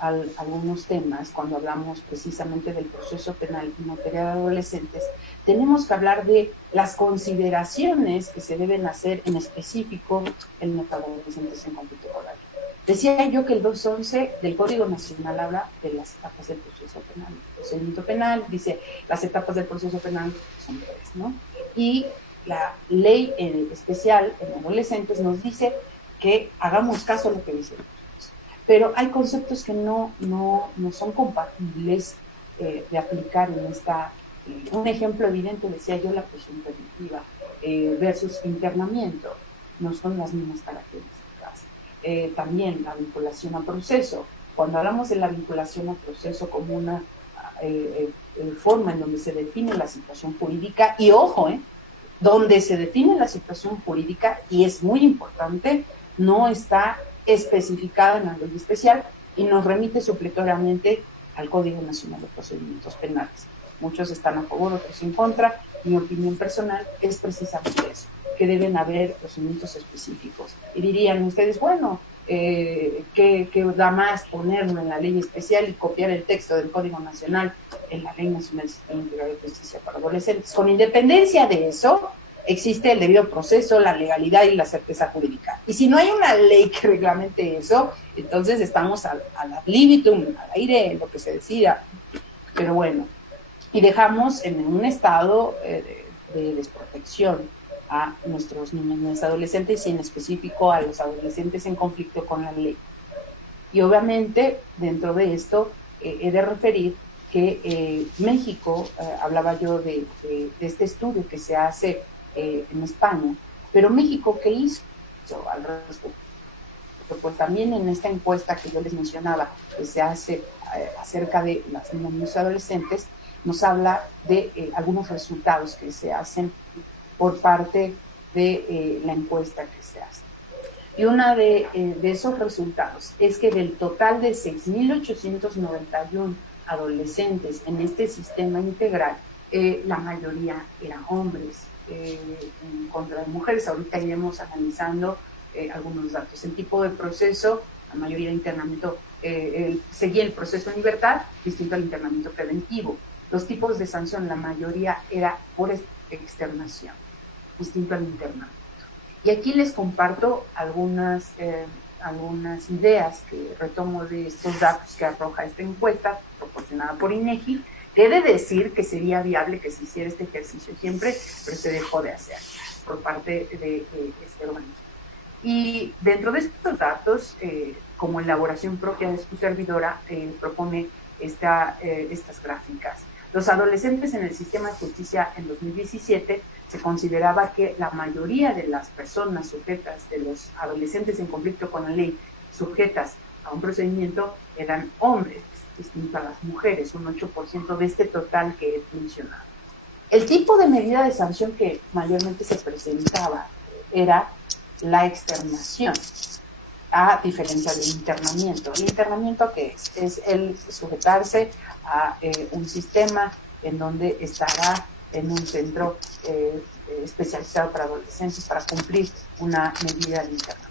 algunos temas, cuando hablamos precisamente del proceso penal en materia de adolescentes, tenemos que hablar de las consideraciones que se deben hacer en específico en los adolescentes en conflicto con la ley. Decía yo que el 211 del Código Nacional habla de las etapas del proceso penal. El procedimiento penal dice las etapas del proceso penal son 3, ¿no? Y la ley especial en adolescentes nos dice que hagamos caso a lo que dicen. Pero hay conceptos que no son compatibles de aplicar en esta. Un ejemplo evidente, decía yo, la prisión preventiva versus internamiento. No son las mismas características. También la vinculación a proceso. Cuando hablamos de la vinculación a proceso como una forma en donde se define la situación jurídica, y ojo, donde se define la situación jurídica, y es muy importante, no está especificada en la ley especial y nos remite supletoriamente al Código Nacional de Procedimientos Penales. Muchos están a favor, otros en contra. Mi opinión personal es precisamente eso, que deben haber procedimientos específicos. Y dirían ustedes, bueno, ¿qué da más ponerlo en la ley especial y copiar el texto del Código Nacional en la Ley Nacional del Sistema Integral de Justicia para Adolescentes? Con independencia de eso, existe el debido proceso, la legalidad y la certeza jurídica. Y si no hay una ley que reglamente eso, entonces estamos al ad libitum, al aire, en lo que se decida. Pero bueno, y dejamos en un estado de desprotección a nuestros niños, nuestros adolescentes y en específico a los adolescentes en conflicto con la ley. Y obviamente dentro de esto he de referir que México, hablaba yo de este estudio que se hace en España, pero México, ¿qué hizo al respecto? Pues también en esta encuesta que yo les mencionaba, que se hace acerca de las niñas y adolescentes, nos habla de algunos resultados que se hacen por parte de la encuesta que se hace. Y uno de esos resultados es que del total de 6.891 adolescentes en este sistema integral, la mayoría eran hombres en contra de mujeres. Ahorita iremos analizando algunos datos. El tipo de proceso, la mayoría de internamiento, seguía el proceso en libertad, distinto al internamiento preventivo. Los tipos de sanción, la mayoría era por externación, distinto al internamiento. Y aquí les comparto algunas ideas que retomo de estos datos que arroja esta encuesta proporcionada por INEGI, que he de decir que sería viable que se hiciera este ejercicio siempre, pero se dejó de hacer por parte de este organismo. Y dentro de estos datos, como elaboración propia de su servidora, propone estas gráficas. Los adolescentes en el sistema de justicia en 2017 se consideraba que la mayoría de las personas sujetas, de los adolescentes en conflicto con la ley, sujetas a un procedimiento, eran hombres, distinto a las mujeres, un 8% de este total que he mencionado. El tipo de medida de sanción que mayormente se presentaba era la externación, a diferencia del internamiento. ¿El internamiento qué es? Es el sujetarse a un sistema en donde estará en un centro especializado para adolescentes para cumplir una medida de internamiento.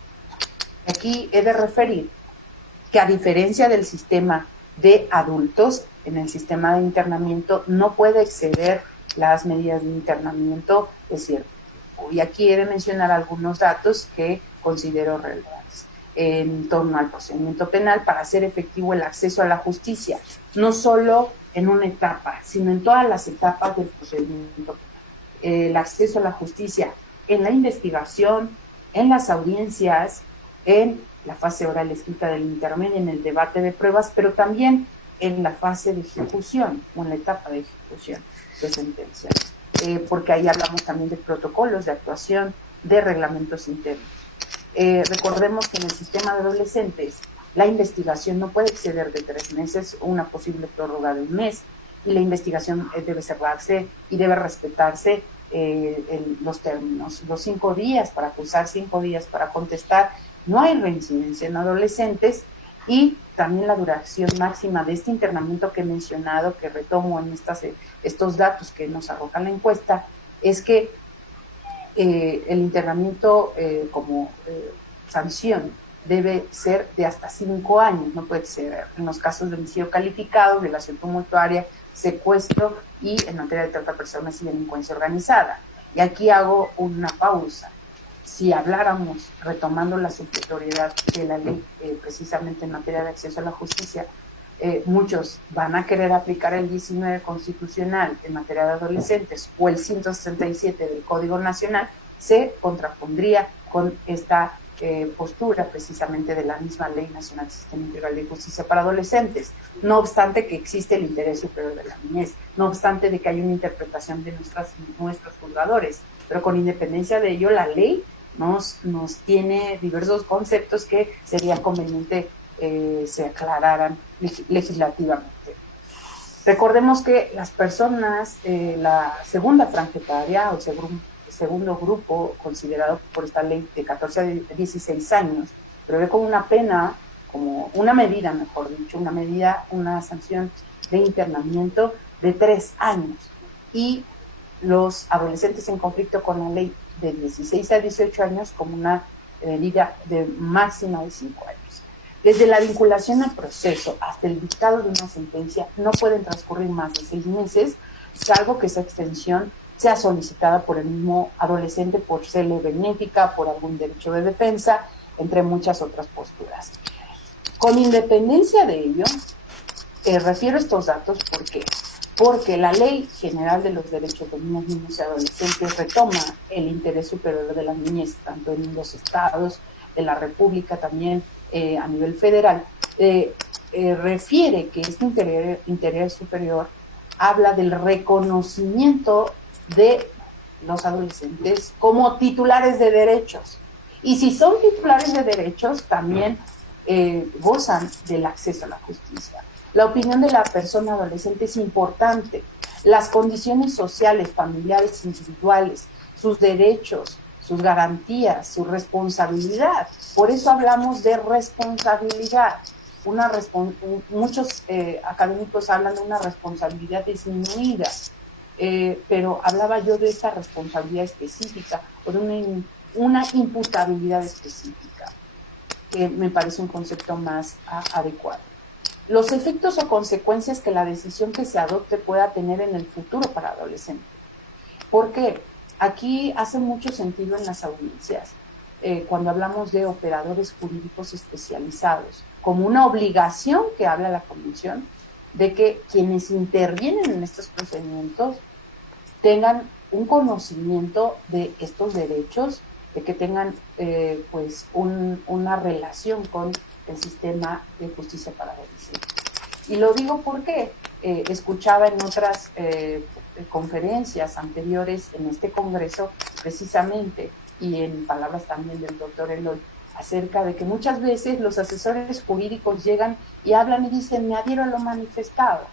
Aquí he de referir que a diferencia del sistema de adultos, en el sistema de internamiento no puede exceder las medidas de internamiento de cierto tiempo. Y aquí he de mencionar algunos datos que considero relevantes en torno al procedimiento penal para hacer efectivo el acceso a la justicia, no solo en una etapa, sino en todas las etapas del procedimiento penal. El acceso a la justicia en la investigación, en las audiencias, en la fase oral escrita del intermedio, en el debate de pruebas, pero también en la fase de ejecución o en la etapa de ejecución de sentencia, porque ahí hablamos también de protocolos de actuación, de reglamentos internos. Recordemos que en el sistema de adolescentes la investigación no puede exceder de 3 meses, una posible prórroga de 1 mes, y la investigación debe cerrarse y debe respetarse los términos, los 5 días para acusar, 5 días para contestar. No hay reincidencia en adolescentes, y también la duración máxima de este internamiento que he mencionado, que retomo en estos datos que nos arroja la encuesta, es que el internamiento como sanción debe ser de hasta 5 años, no puede ser en los casos de homicidio calificado, violación tumultuaria, secuestro y en materia de trata de personas y delincuencia organizada. Y aquí hago una pausa. Si habláramos, retomando la supletoriedad de la ley, precisamente en materia de acceso a la justicia, muchos van a querer aplicar el 19 constitucional en materia de adolescentes o el 167 del Código Nacional, se contrapondría con esta postura precisamente de la misma Ley Nacional del Sistema Integral de Justicia para Adolescentes, no obstante que existe el interés superior de la niñez, no obstante de que hay una interpretación de nuestros juzgadores, pero con independencia de ello, la ley nos tiene diversos conceptos que sería conveniente se aclararan legislativamente. Recordemos que las personas, la segunda franja etaria o segundo grupo considerado por esta ley de 14 a 16 años, prevé como una pena, como una medida, mejor dicho, una sanción de internamiento de 3 años. Y los adolescentes en conflicto con la ley de 16 a 18 años como una medida de máxima de 5 años. Desde la vinculación al proceso hasta el dictado de una sentencia no pueden transcurrir más de 6 meses, salvo que esa extensión sea solicitada por el mismo adolescente por serle benéfica, por algún derecho de defensa, entre muchas otras posturas. Con independencia de ello, refiero estos datos porque la Ley General de los Derechos de Niñas, Niños y Adolescentes retoma el interés superior de la niñez, tanto en los estados de la República, también a nivel federal. Refiere que este interés superior habla del reconocimiento de los adolescentes como titulares de derechos. Y si son titulares de derechos, también gozan del acceso a la justicia. La opinión de la persona adolescente es importante. Las condiciones sociales, familiares, individuales, sus derechos, sus garantías, su responsabilidad. Por eso hablamos de responsabilidad. Muchos académicos hablan de una responsabilidad disminuida, pero hablaba yo de esta responsabilidad específica o de una imputabilidad específica, que me parece un concepto más adecuado. Los efectos o consecuencias que la decisión que se adopte pueda tener en el futuro para adolescentes. Porque aquí hace mucho sentido en las audiencias, cuando hablamos de operadores jurídicos especializados, como una obligación que habla la Convención, de que quienes intervienen en estos procedimientos tengan un conocimiento de estos derechos, de que tengan una relación con el sistema de justicia para adolescentes. Y lo digo porque escuchaba en otras conferencias anteriores en este congreso, precisamente, y en palabras también del doctor Eloy, acerca de que muchas veces los asesores jurídicos llegan y hablan y dicen, me adhiero a lo manifestado.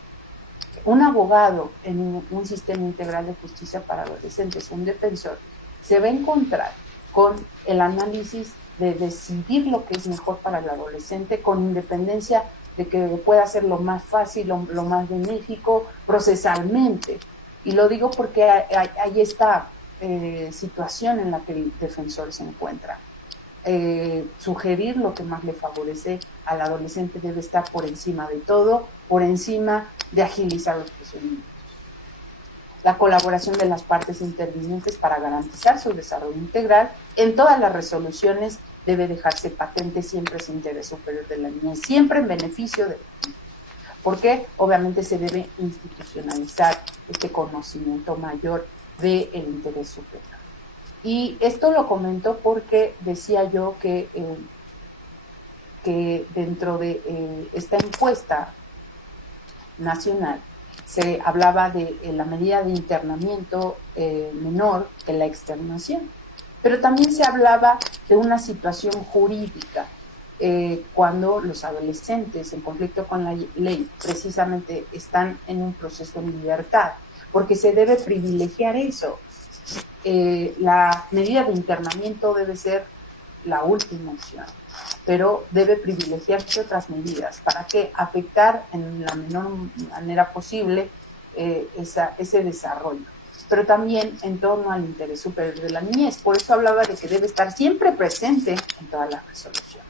Un abogado en un sistema integral de justicia para adolescentes, un defensor, se va a encontrar con el análisis de decidir lo que es mejor para el adolescente, con independencia de que pueda ser lo más fácil, lo más benéfico procesalmente. Y lo digo porque hay esta situación en la que el defensor se encuentra. Sugerir lo que más le favorece al adolescente debe estar por encima de todo, por encima de agilizar los procedimientos. La colaboración de las partes intervinientes para garantizar su desarrollo integral en todas las resoluciones debe dejarse patente siempre ese interés superior de la niñez, siempre en beneficio de la niñez, porque obviamente se debe institucionalizar este conocimiento mayor del interés superior. Y esto lo comento porque decía yo que dentro de esta encuesta nacional se hablaba de la medida de internamiento menor que la externación, pero también se hablaba de una situación jurídica cuando los adolescentes en conflicto con la ley precisamente están en un proceso de libertad, porque se debe privilegiar eso. La medida de internamiento debe ser la última opción, pero debe privilegiarse otras medidas para que afectar en la menor manera posible ese desarrollo, pero también en torno al interés superior de la niñez. Por eso hablaba de que debe estar siempre presente en todas las resoluciones.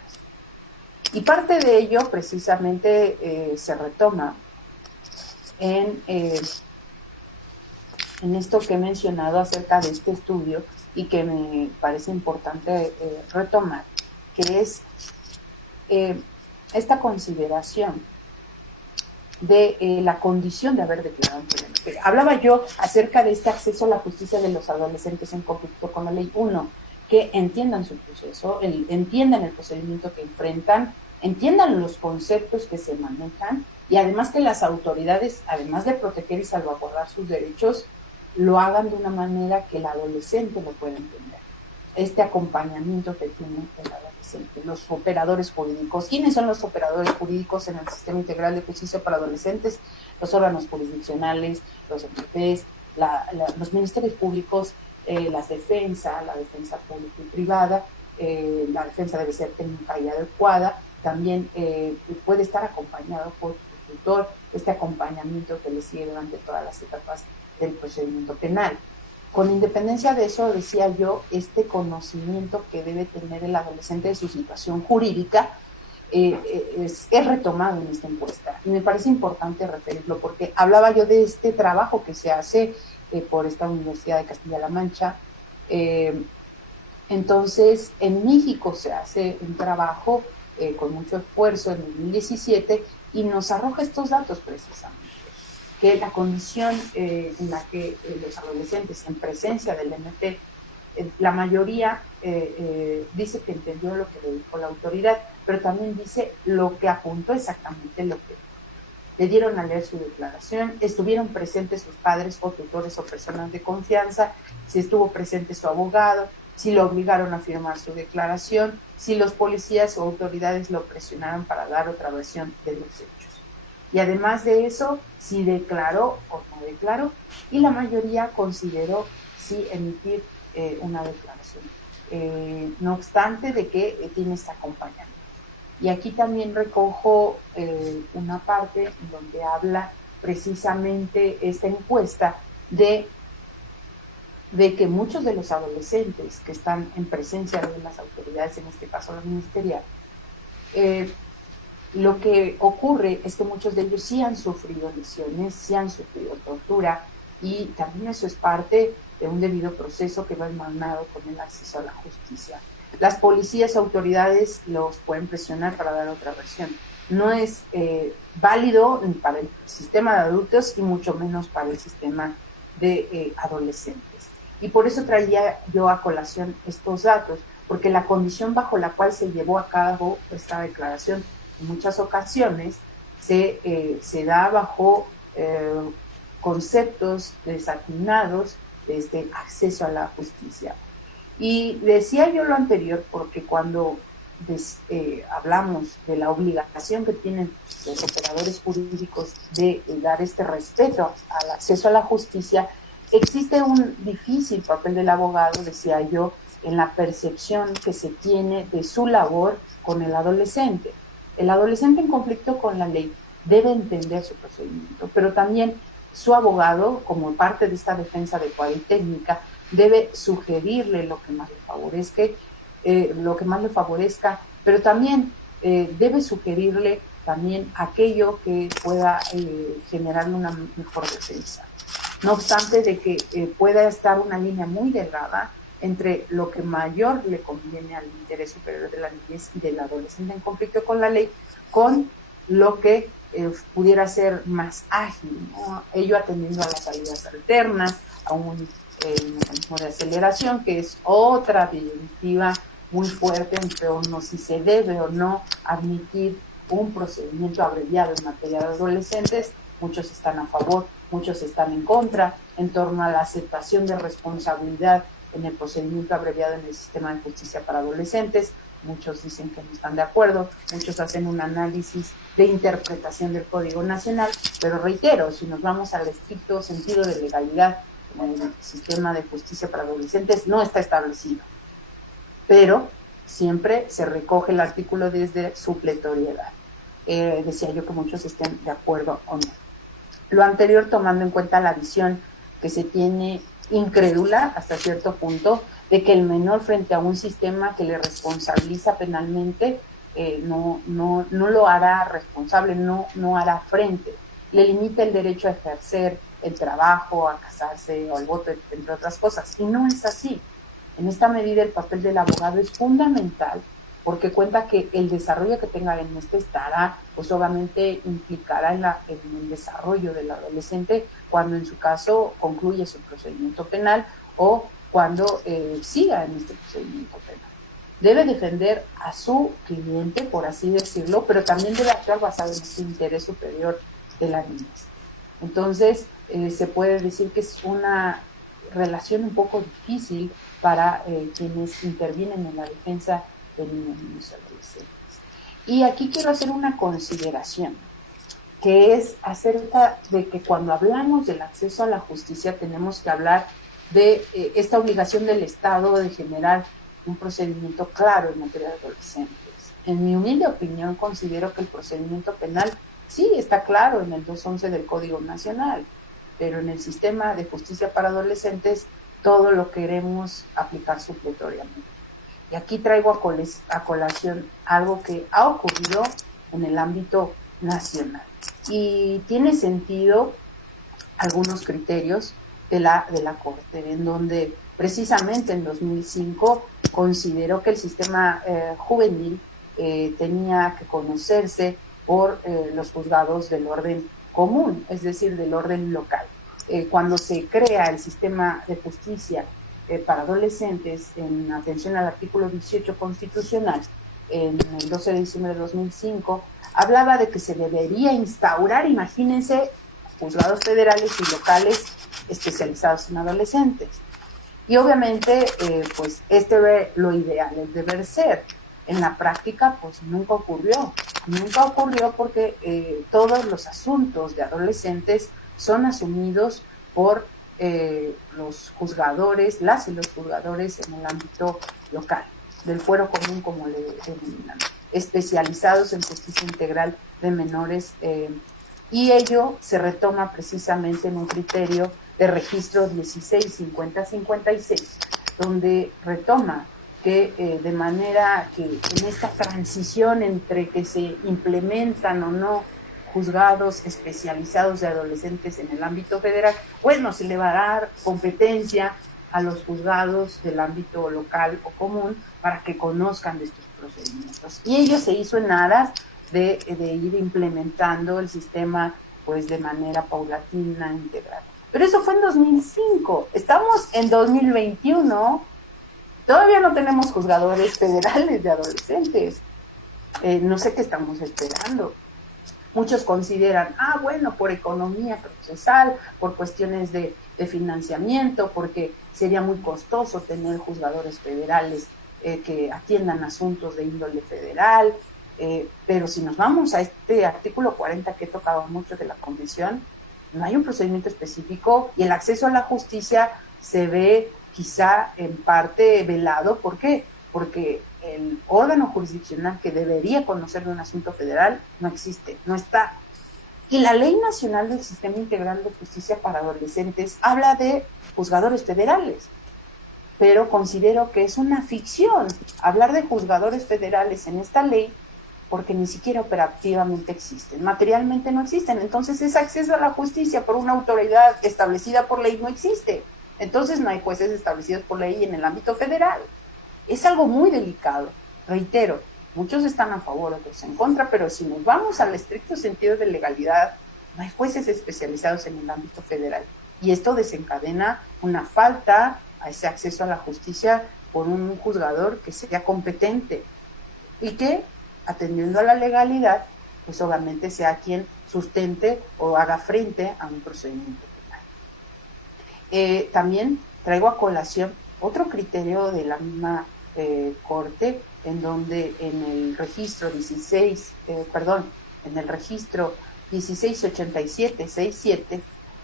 Y parte de ello precisamente se retoma en esto que he mencionado acerca de este estudio y que me parece importante retomar, que es esta consideración de la condición de haber declarado un problema. Hablaba yo acerca de este acceso a la justicia de los adolescentes en conflicto con la ley. Uno, que entiendan su proceso, entiendan el procedimiento que enfrentan, entiendan los conceptos que se manejan y además que las autoridades, además de proteger y salvaguardar sus derechos, lo hagan de una manera que el adolescente lo pueda entender. Este acompañamiento que tiene el adolescente, los operadores jurídicos. ¿Quiénes son los operadores jurídicos en el Sistema Integral de Justicia para Adolescentes? Los órganos jurisdiccionales, los MPs, los ministerios públicos, la defensa pública y privada. La defensa debe ser técnica y adecuada. También puede estar acompañado por su tutor, este acompañamiento que le sigue durante todas las etapas del procedimiento penal. con independencia de eso, decía yo, este conocimiento que debe tener el adolescente de su situación jurídica es retomado en esta encuesta. Y me parece importante referirlo porque hablaba yo de este trabajo que se hace por esta Universidad de Castilla-La Mancha. Entonces, en México se hace un trabajo con mucho esfuerzo en 2017 y nos arroja estos datos precisamente, que la condición en la que los adolescentes en presencia del MP, la mayoría dice que entendió lo que le dijo la autoridad, pero también dice lo que apuntó exactamente lo que le dieron a leer su declaración, estuvieron presentes sus padres o tutores o personas de confianza, si estuvo presente su abogado, si lo obligaron a firmar su declaración, si los policías o autoridades lo presionaron para dar otra versión de los hechos. Y además de eso, si declaró o no declaró, y la mayoría consideró sí emitir una declaración. No obstante de que tiene este acompañamiento. Y aquí también recojo una parte donde habla precisamente esta encuesta de que muchos de los adolescentes que están en presencia de las autoridades, en este caso la ministerial, lo que ocurre es que muchos de ellos sí han sufrido lesiones, sí han sufrido tortura, y también eso es parte de un debido proceso que va hermanado con el acceso a la justicia. Las policías, autoridades los pueden presionar para dar otra versión. No es válido ni para el sistema de adultos y mucho menos para el sistema de adolescentes. Y por eso traía yo a colación estos datos, porque la condición bajo la cual se llevó a cabo esta declaración en muchas ocasiones se da bajo conceptos desatinados de este acceso a la justicia. Y decía yo lo anterior porque cuando hablamos de la obligación que tienen los operadores jurídicos de dar este respeto al acceso a la justicia, existe un difícil papel del abogado, decía yo, en la percepción que se tiene de su labor con el adolescente. El adolescente en conflicto con la ley debe entender su procedimiento, pero también su abogado, como parte de esta defensa adecuada y técnica, debe sugerirle lo que más le favorezca, pero también debe sugerirle también aquello que pueda generarle una mejor defensa. No obstante de que pueda estar una línea muy delgada entre lo que mayor le conviene al interés superior de la niñez y del adolescente en conflicto con la ley, con lo que pudiera ser más ágil, ¿no? Ello atendiendo a las salidas alternas, a un mecanismo de aceleración, que es otra disyuntiva muy fuerte en torno si se debe o no admitir un procedimiento abreviado en materia de adolescentes. Muchos están a favor, muchos están en contra, en torno a la aceptación de responsabilidad en el procedimiento abreviado en el sistema de justicia para adolescentes. Muchos dicen que no están de acuerdo, muchos hacen un análisis de interpretación del Código Nacional, pero reitero, si nos vamos al estricto sentido de legalidad en el sistema de justicia para adolescentes, no está establecido. Pero siempre se recoge el artículo desde supletoriedad. Decía yo que muchos estén de acuerdo o no. Lo anterior tomando en cuenta la visión que se tiene incrédula hasta cierto punto de que el menor frente a un sistema que le responsabiliza penalmente no lo hará responsable, no hará frente, le limita el derecho a ejercer el trabajo, a casarse o al voto, entre otras cosas. Y no es así. En esta medida el papel del abogado es fundamental porque cuenta que el desarrollo que tenga en este estará, pues obviamente implicará en el desarrollo del adolescente cuando en su caso concluye su procedimiento penal o cuando siga en este procedimiento penal. Debe defender a su cliente, por así decirlo, pero también debe actuar basado en este interés superior de la niñez. Entonces, se puede decir que es una relación un poco difícil para quienes intervienen en la defensa de niños y adolescentes. Y aquí quiero hacer una consideración, que es acerca de que cuando hablamos del acceso a la justicia tenemos que hablar de esta obligación del Estado de generar un procedimiento claro en materia de adolescentes. En mi humilde opinión, considero que el procedimiento penal sí está claro en el 211 del Código Nacional, pero en el sistema de justicia para adolescentes todo lo queremos aplicar supletoriamente. Y aquí traigo a colación algo que ha ocurrido en el ámbito nacional. Y tiene sentido algunos criterios de la Corte, en donde precisamente en 2005 consideró que el sistema juvenil tenía que conocerse por los juzgados del orden común, es decir, del orden local. Cuando se crea el sistema de justicia para adolescentes, en atención al artículo 18 constitucional, en el 12 de diciembre de 2005, hablaba de que se debería instaurar, imagínense, juzgados federales y locales especializados en adolescentes. Y obviamente, pues este es lo ideal, el deber ser. En la práctica, pues nunca ocurrió porque todos los asuntos de adolescentes son asumidos por los juzgadores, las y los juzgadores en el ámbito local, del fuero común, como le denominan, especializados en justicia integral de menores, y ello se retoma precisamente en un criterio de registro 1650-56, donde retoma que de manera que en esta transición entre que se implementan o no juzgados especializados de adolescentes en el ámbito federal, bueno, se le va a dar competencia a los juzgados del ámbito local o común para que conozcan de estos procedimientos. Y ello se hizo en aras de ir implementando el sistema pues de manera paulatina, integral. Pero eso fue en 2005, estamos en 2021, todavía no tenemos juzgadores federales de adolescentes. No sé qué estamos esperando. Muchos consideran, bueno, por economía procesal, por cuestiones de financiamiento, porque sería muy costoso tener juzgadores federales que atiendan asuntos de índole federal, pero si nos vamos a este artículo 40 que he tocado mucho de la Convención, no hay un procedimiento específico y el acceso a la justicia se ve quizá en parte velado. ¿Por qué? Porque el órgano jurisdiccional que debería conocer de un asunto federal no existe, no está. Y la Ley Nacional del Sistema Integral de Justicia para Adolescentes habla de juzgadores federales, pero considero que es una ficción hablar de juzgadores federales en esta ley porque ni siquiera operativamente existen, materialmente no existen. Entonces ese acceso a la justicia por una autoridad establecida por ley no existe. Entonces no hay jueces establecidos por ley en el ámbito federal. Es algo muy delicado. Reitero, muchos están a favor, otros en contra, pero si nos vamos al estricto sentido de legalidad, no hay jueces especializados en el ámbito federal. Y esto desencadena una falta a ese acceso a la justicia por un juzgador que sea competente y que, atendiendo a la legalidad, pues obviamente sea quien sustente o haga frente a un procedimiento penal. También traigo a colación otro criterio de la misma Corte, en donde en el registro 1687-67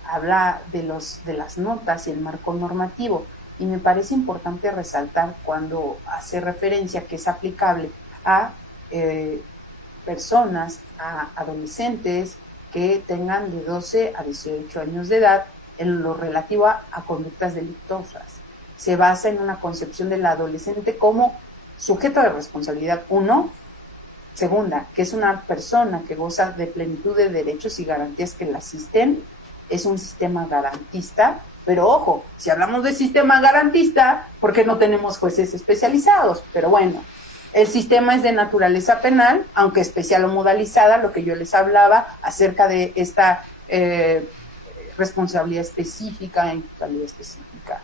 habla de las notas y el marco normativo, y me parece importante resaltar cuando hace referencia que es aplicable a personas, a adolescentes que tengan de 12 a 18 años de edad en lo relativo a conductas delictuosas. Se basa en una concepción del adolescente como sujeto de responsabilidad 1, segunda, que es una persona que goza de plenitud de derechos y garantías que la asisten, es un sistema garantista, pero ojo, si hablamos de sistema garantista, ¿por qué no tenemos jueces especializados? Pero bueno, el sistema es de naturaleza penal, aunque especial o modalizada, lo que yo les hablaba acerca de esta responsabilidad específica, impunidad específica.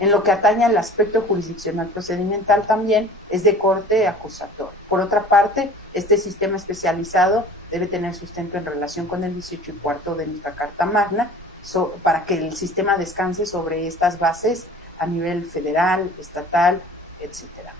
En lo que atañe al aspecto jurisdiccional procedimental también es de corte acusatorio. Por otra parte, este sistema especializado debe tener sustento en relación con el 18 y cuarto de nuestra Carta Magna, para que el sistema descanse sobre estas bases a nivel federal, estatal, etcétera.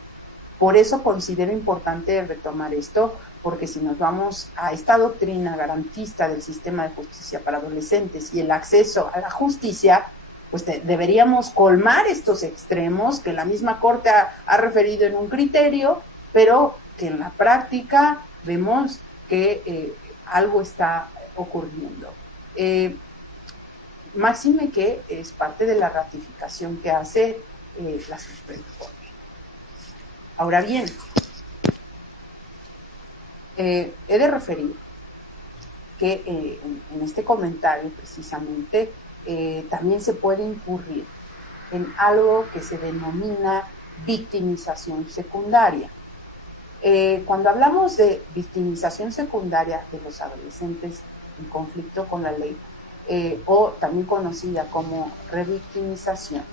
Por eso considero importante retomar esto, porque si nos vamos a esta doctrina garantista del sistema de justicia para adolescentes y el acceso a la justicia, pues deberíamos colmar estos extremos que la misma Corte ha referido en un criterio, pero que en la práctica vemos que algo está ocurriendo. máxime que es parte de la ratificación que hace la Suprema Corte. Ahora bien, he de referir que en este comentario precisamente también se puede incurrir en algo que se denomina victimización secundaria. Cuando hablamos de victimización secundaria de los adolescentes en conflicto con la ley, o también conocida como revictimización,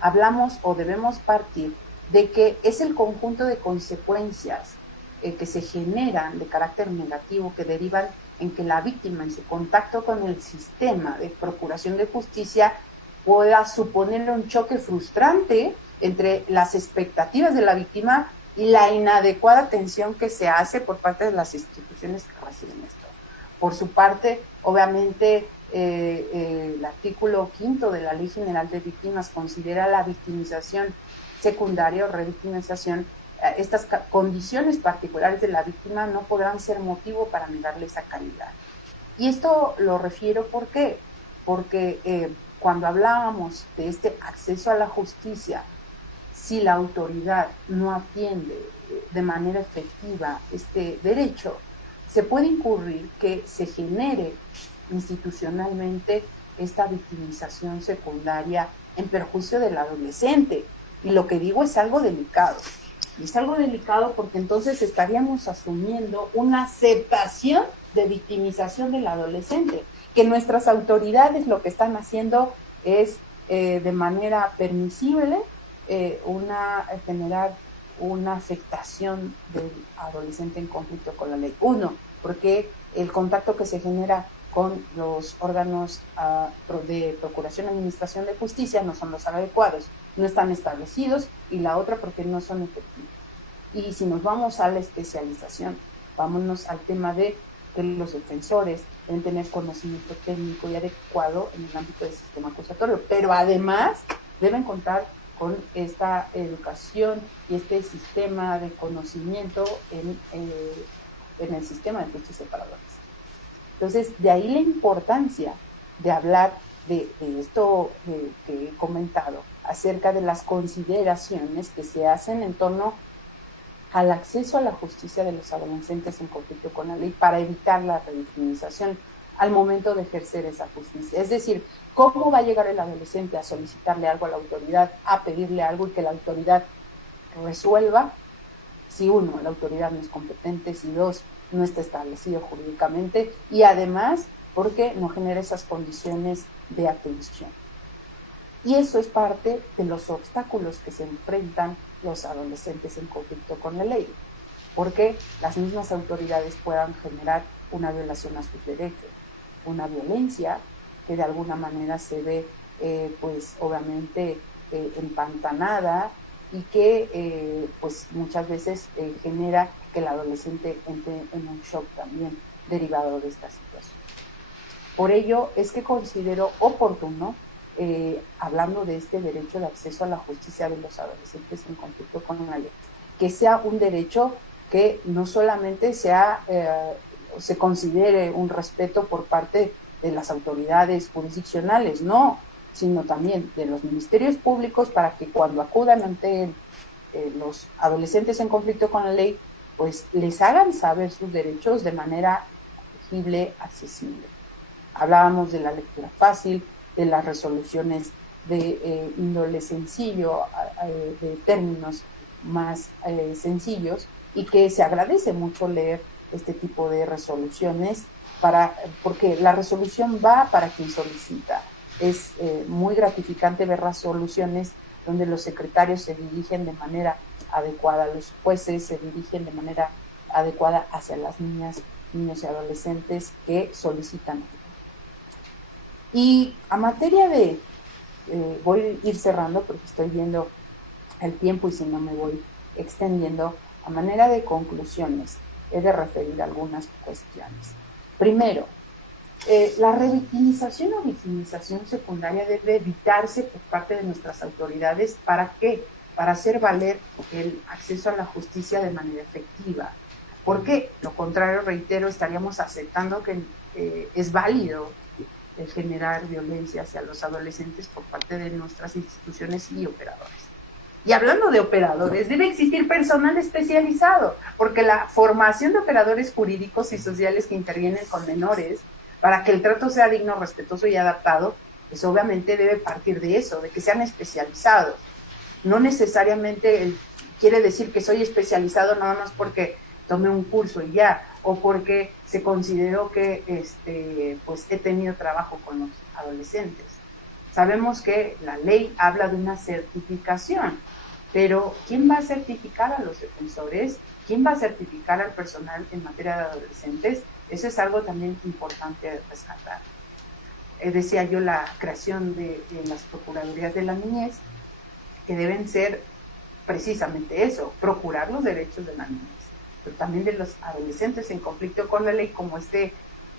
hablamos o debemos partir de que es el conjunto de consecuencias que se generan de carácter negativo que derivan en que la víctima en su contacto con el sistema de procuración de justicia pueda suponer un choque frustrante entre las expectativas de la víctima y la inadecuada atención que se hace por parte de las instituciones que reciben esto. Por su parte, obviamente, el artículo 5 de la Ley General de Víctimas considera la victimización secundaria o revictimización. Estas condiciones particulares de la víctima no podrán ser motivo para negarle esa calidad. Y esto lo refiero, ¿por qué? Porque cuando hablábamos de este acceso a la justicia, si la autoridad no atiende de manera efectiva este derecho, se puede incurrir que se genere institucionalmente esta victimización secundaria en perjuicio del adolescente. Y lo que digo es algo delicado. Y es algo delicado porque entonces estaríamos asumiendo una aceptación de victimización del adolescente, que nuestras autoridades lo que están haciendo es de manera permisible generar una afectación del adolescente en conflicto con la ley. Uno, porque el contacto que se genera con los órganos de procuración y administración de justicia no son los adecuados, no están establecidos, y la otra porque no son efectivos. Y si nos vamos a la especialización, vámonos al tema de que los defensores deben tener conocimiento técnico y adecuado en el ámbito del sistema acusatorio, pero además deben contar con esta educación y este sistema de conocimiento en el sistema de justicia para adolescentes. Entonces, de ahí la importancia de hablar de esto que he comentado, acerca de las consideraciones que se hacen en torno al acceso a la justicia de los adolescentes en conflicto con la ley para evitar la revictimización al momento de ejercer esa justicia. Es decir, ¿cómo va a llegar el adolescente a solicitarle algo a la autoridad, a pedirle algo y que la autoridad resuelva? Si uno, la autoridad no es competente, si dos, no está establecido jurídicamente, y además porque no genera esas condiciones de atención. Y eso es parte de los obstáculos que se enfrentan los adolescentes en conflicto con la ley, porque las mismas autoridades puedan generar una violación a sus derechos, una violencia que de alguna manera se ve, pues obviamente empantanada, y que pues muchas veces genera que el adolescente entre en un shock también derivado de esta situación. Por ello es que considero oportuno, hablando de este derecho de acceso a la justicia de los adolescentes en conflicto con la ley, que sea un derecho que no solamente se considere un respeto por parte de las autoridades jurisdiccionales, no, sino también de los ministerios públicos, para que cuando acudan ante los adolescentes en conflicto con la ley, pues les hagan saber sus derechos de manera legible, accesible. Hablábamos de la lectura fácil, de las resoluciones de índole sencillo, de términos más sencillos, y que se agradece mucho leer este tipo de resoluciones, porque la resolución va para quien solicita. Es muy gratificante ver resoluciones donde los secretarios se dirigen de manera adecuada, los jueces se dirigen de manera adecuada hacia las niñas, niños y adolescentes que solicitan. Y a materia de, voy a ir cerrando porque estoy viendo el tiempo y si no me voy extendiendo, a manera de conclusiones, he de referir algunas cuestiones. Primero, la revictimización o victimización secundaria debe evitarse por parte de nuestras autoridades. ¿Para qué? Para hacer valer el acceso a la justicia de manera efectiva. Porque, lo contrario, reitero, estaríamos aceptando que es válido generar violencia hacia los adolescentes por parte de nuestras instituciones y operadores. Y hablando de operadores, debe existir personal especializado, porque la formación de operadores jurídicos y sociales que intervienen con menores para que el trato sea digno, respetuoso y adaptado, pues obviamente debe partir de eso, de que sean especializados. No necesariamente quiere decir que soy especializado nada más porque tomé un curso y ya, o porque se consideró que pues he tenido trabajo con los adolescentes. Sabemos que la ley habla de una certificación, pero ¿quién va a certificar a los defensores? ¿Quién va a certificar al personal en materia de adolescentes? Eso es algo también importante rescatar. Decía yo la creación de las Procuradurías de la Niñez, que deben ser precisamente eso, procurar los derechos de la niñez, pero también de los adolescentes en conflicto con la ley, como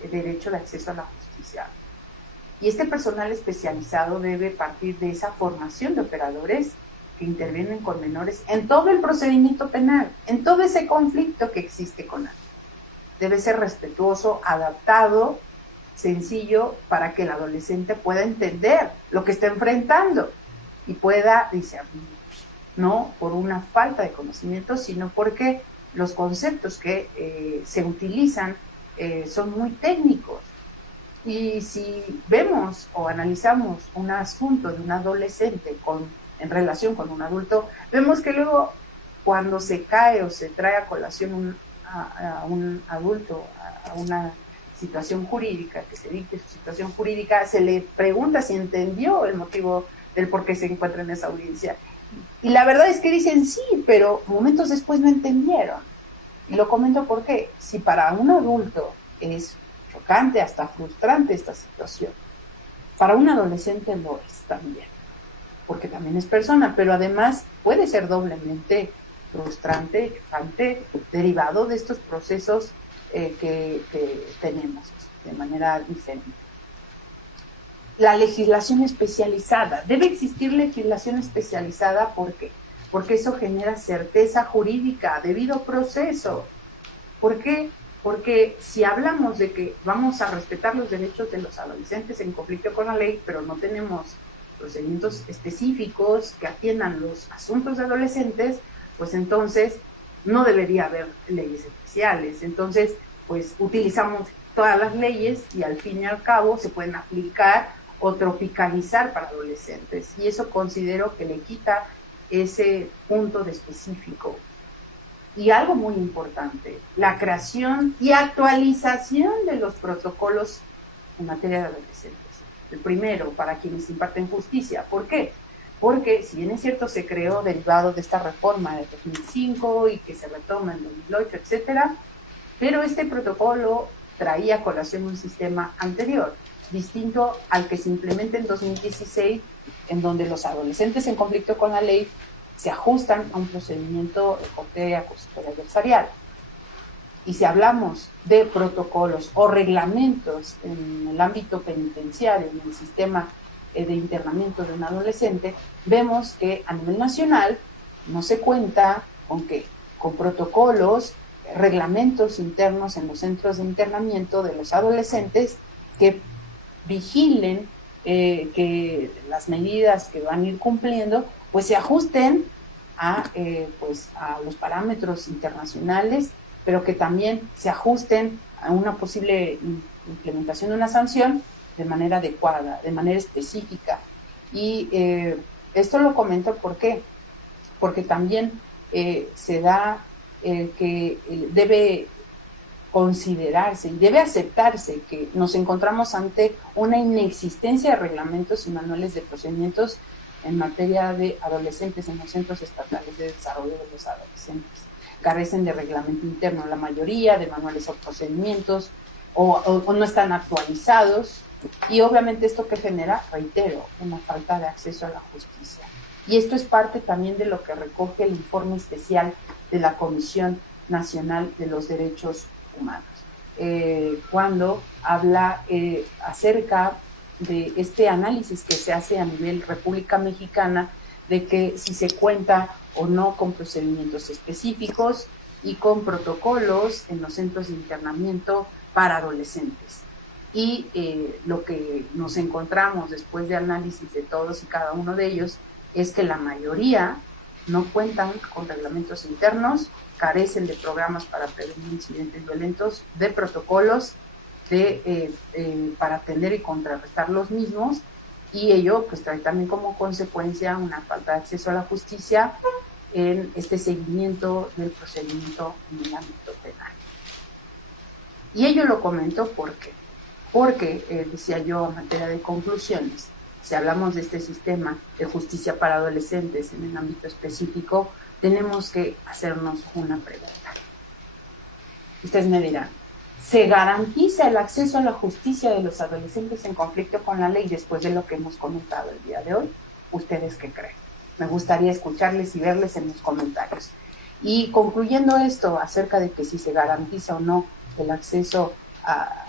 derecho de acceso a la justicia. Y este personal especializado debe partir de esa formación de operadores que intervienen con menores en todo el procedimiento penal, en todo ese conflicto que existe con la ley. Debe ser respetuoso, adaptado, sencillo, para que el adolescente pueda entender lo que está enfrentando y pueda discernir, no por una falta de conocimiento, sino porque los conceptos que se utilizan son muy técnicos. Y si vemos o analizamos un asunto de un adolescente en relación con un adulto, vemos que luego cuando se cae o se trae a colación a un adulto, a una situación jurídica, que se dicte su situación jurídica, se le pregunta si entendió el motivo del por qué se encuentra en esa audiencia. Y la verdad es que dicen sí, pero momentos después no entendieron. Y lo comento porque si para un adulto es chocante, hasta frustrante esta situación, para un adolescente lo es también, porque también es persona, pero además puede ser doblemente frustrante, chocante, derivado de estos procesos que tenemos de manera diferente. La legislación especializada. Debe existir legislación especializada, ¿por qué? Porque eso genera certeza jurídica, debido proceso. ¿Por qué? Porque si hablamos de que vamos a respetar los derechos de los adolescentes en conflicto con la ley, pero no tenemos procedimientos específicos que atiendan los asuntos de adolescentes, pues entonces no debería haber leyes especiales. Entonces, pues utilizamos todas las leyes y al fin y al cabo se pueden aplicar o tropicalizar para adolescentes. Y eso considero que le quita ese punto de específico. Y algo muy importante, la creación y actualización de los protocolos en materia de adolescentes. El primero, para quienes imparten justicia. ¿Por qué? Porque, si bien es cierto, se creó derivado de esta reforma de 2005 y que se retoma en 2008, etcétera, pero este protocolo traía a colación un sistema anterior, distinto al que se implementa en 2016, en donde los adolescentes en conflicto con la ley se ajustan a un procedimiento de corte acusatorio adversarial. Y si hablamos de protocolos o reglamentos en el ámbito penitenciario, en el sistema de internamiento de un adolescente, vemos que a nivel nacional no se cuenta con protocolos, reglamentos internos en los centros de internamiento de los adolescentes que vigilen que las medidas que van a ir cumpliendo pues se ajusten a los parámetros internacionales, pero que también se ajusten a una posible implementación de una sanción de manera adecuada, de manera específica. Y esto lo comento ¿por qué? Porque también se da que debe considerarse y debe aceptarse que nos encontramos ante una inexistencia de reglamentos y manuales de procedimientos en materia de adolescentes en los centros estatales de desarrollo de los adolescentes. Carecen de reglamento interno la mayoría, de manuales o procedimientos, o no están actualizados, y obviamente esto que genera, reitero, una falta de acceso a la justicia. Y esto es parte también de lo que recoge el informe especial de la Comisión Nacional de los Derechos Humanos, cuando habla acerca de este análisis que se hace a nivel República Mexicana de que si se cuenta o no con procedimientos específicos y con protocolos en los centros de internamiento para adolescentes. y lo que nos encontramos después de análisis de todos y cada uno de ellos es que la mayoría no cuentan con reglamentos internos, carecen de programas para prevenir incidentes violentos, de protocolos para atender y contrarrestar los mismos, y ello pues trae también como consecuencia una falta de acceso a la justicia en este seguimiento del procedimiento en el ámbito penal. Y ello lo comento porque decía yo, en materia de conclusiones, si hablamos de este sistema de justicia para adolescentes en el ámbito específico, tenemos que hacernos una pregunta. Ustedes me dirán, ¿se garantiza el acceso a la justicia de los adolescentes en conflicto con la ley después de lo que hemos comentado el día de hoy? ¿Ustedes qué creen? Me gustaría escucharles y verles en los comentarios. Y concluyendo esto acerca de que si se garantiza o no el acceso a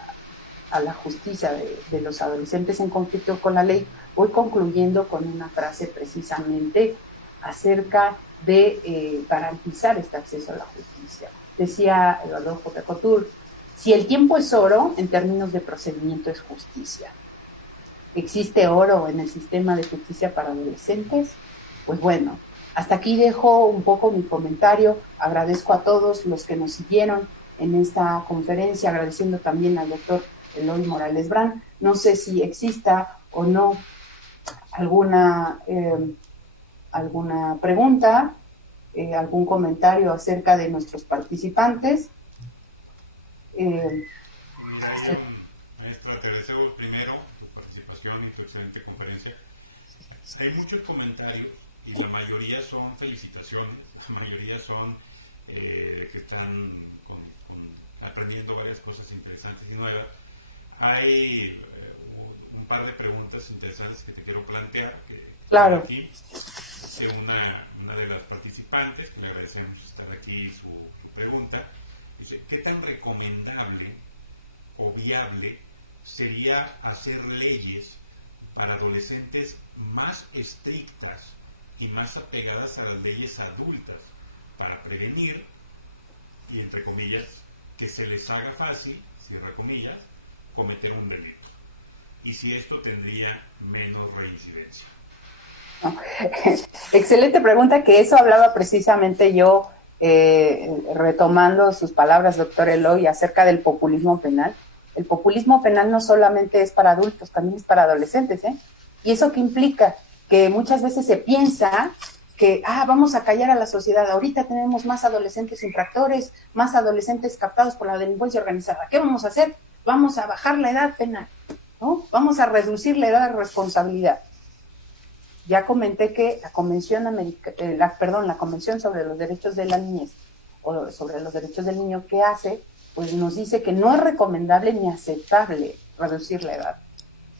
la justicia de los adolescentes en conflicto con la ley, voy concluyendo con una frase precisamente acerca de garantizar este acceso a la justicia. Decía Eduardo J. Couture, si el tiempo es oro, en términos de procedimiento es justicia. ¿Existe oro en el sistema de justicia para adolescentes? Pues bueno, hasta aquí dejo un poco mi comentario. Agradezco a todos los que nos siguieron en esta conferencia, agradeciendo también al doctor Eloy Morales Brand. No sé si exista o no alguna pregunta, algún comentario acerca de nuestros participantes. Maestra, te deseo primero tu participación en tu excelente conferencia. Hay muchos comentarios y la mayoría son felicitaciones, la mayoría son que están aprendiendo varias cosas interesantes y nuevas. Hay un par de preguntas interesantes que te quiero plantear. Claro. Aquí, una de las participantes, que le agradecemos estar aquí, su pregunta, dice, ¿qué tan recomendable o viable sería hacer leyes para adolescentes más estrictas y más apegadas a las leyes adultas para prevenir, y entre comillas, que se les haga fácil, cierra comillas, cometer un delito? Y si esto tendría menos reincidencia. Excelente pregunta, que eso hablaba precisamente yo, retomando sus palabras, doctor Eloy, acerca del populismo penal. El populismo penal no solamente es para adultos, también es para adolescentes, ¿eh? ¿Y eso qué implica? Que muchas veces se piensa que, vamos a callar a la sociedad, ahorita tenemos más adolescentes infractores, más adolescentes captados por la delincuencia organizada. ¿Qué vamos a hacer? Vamos a bajar la edad penal, ¿no? Vamos a reducir la edad de responsabilidad. Ya comenté que la Convención la Convención sobre los Derechos de la Niñez o sobre los derechos del niño, ¿qué hace? Pues nos dice que no es recomendable ni aceptable reducir la edad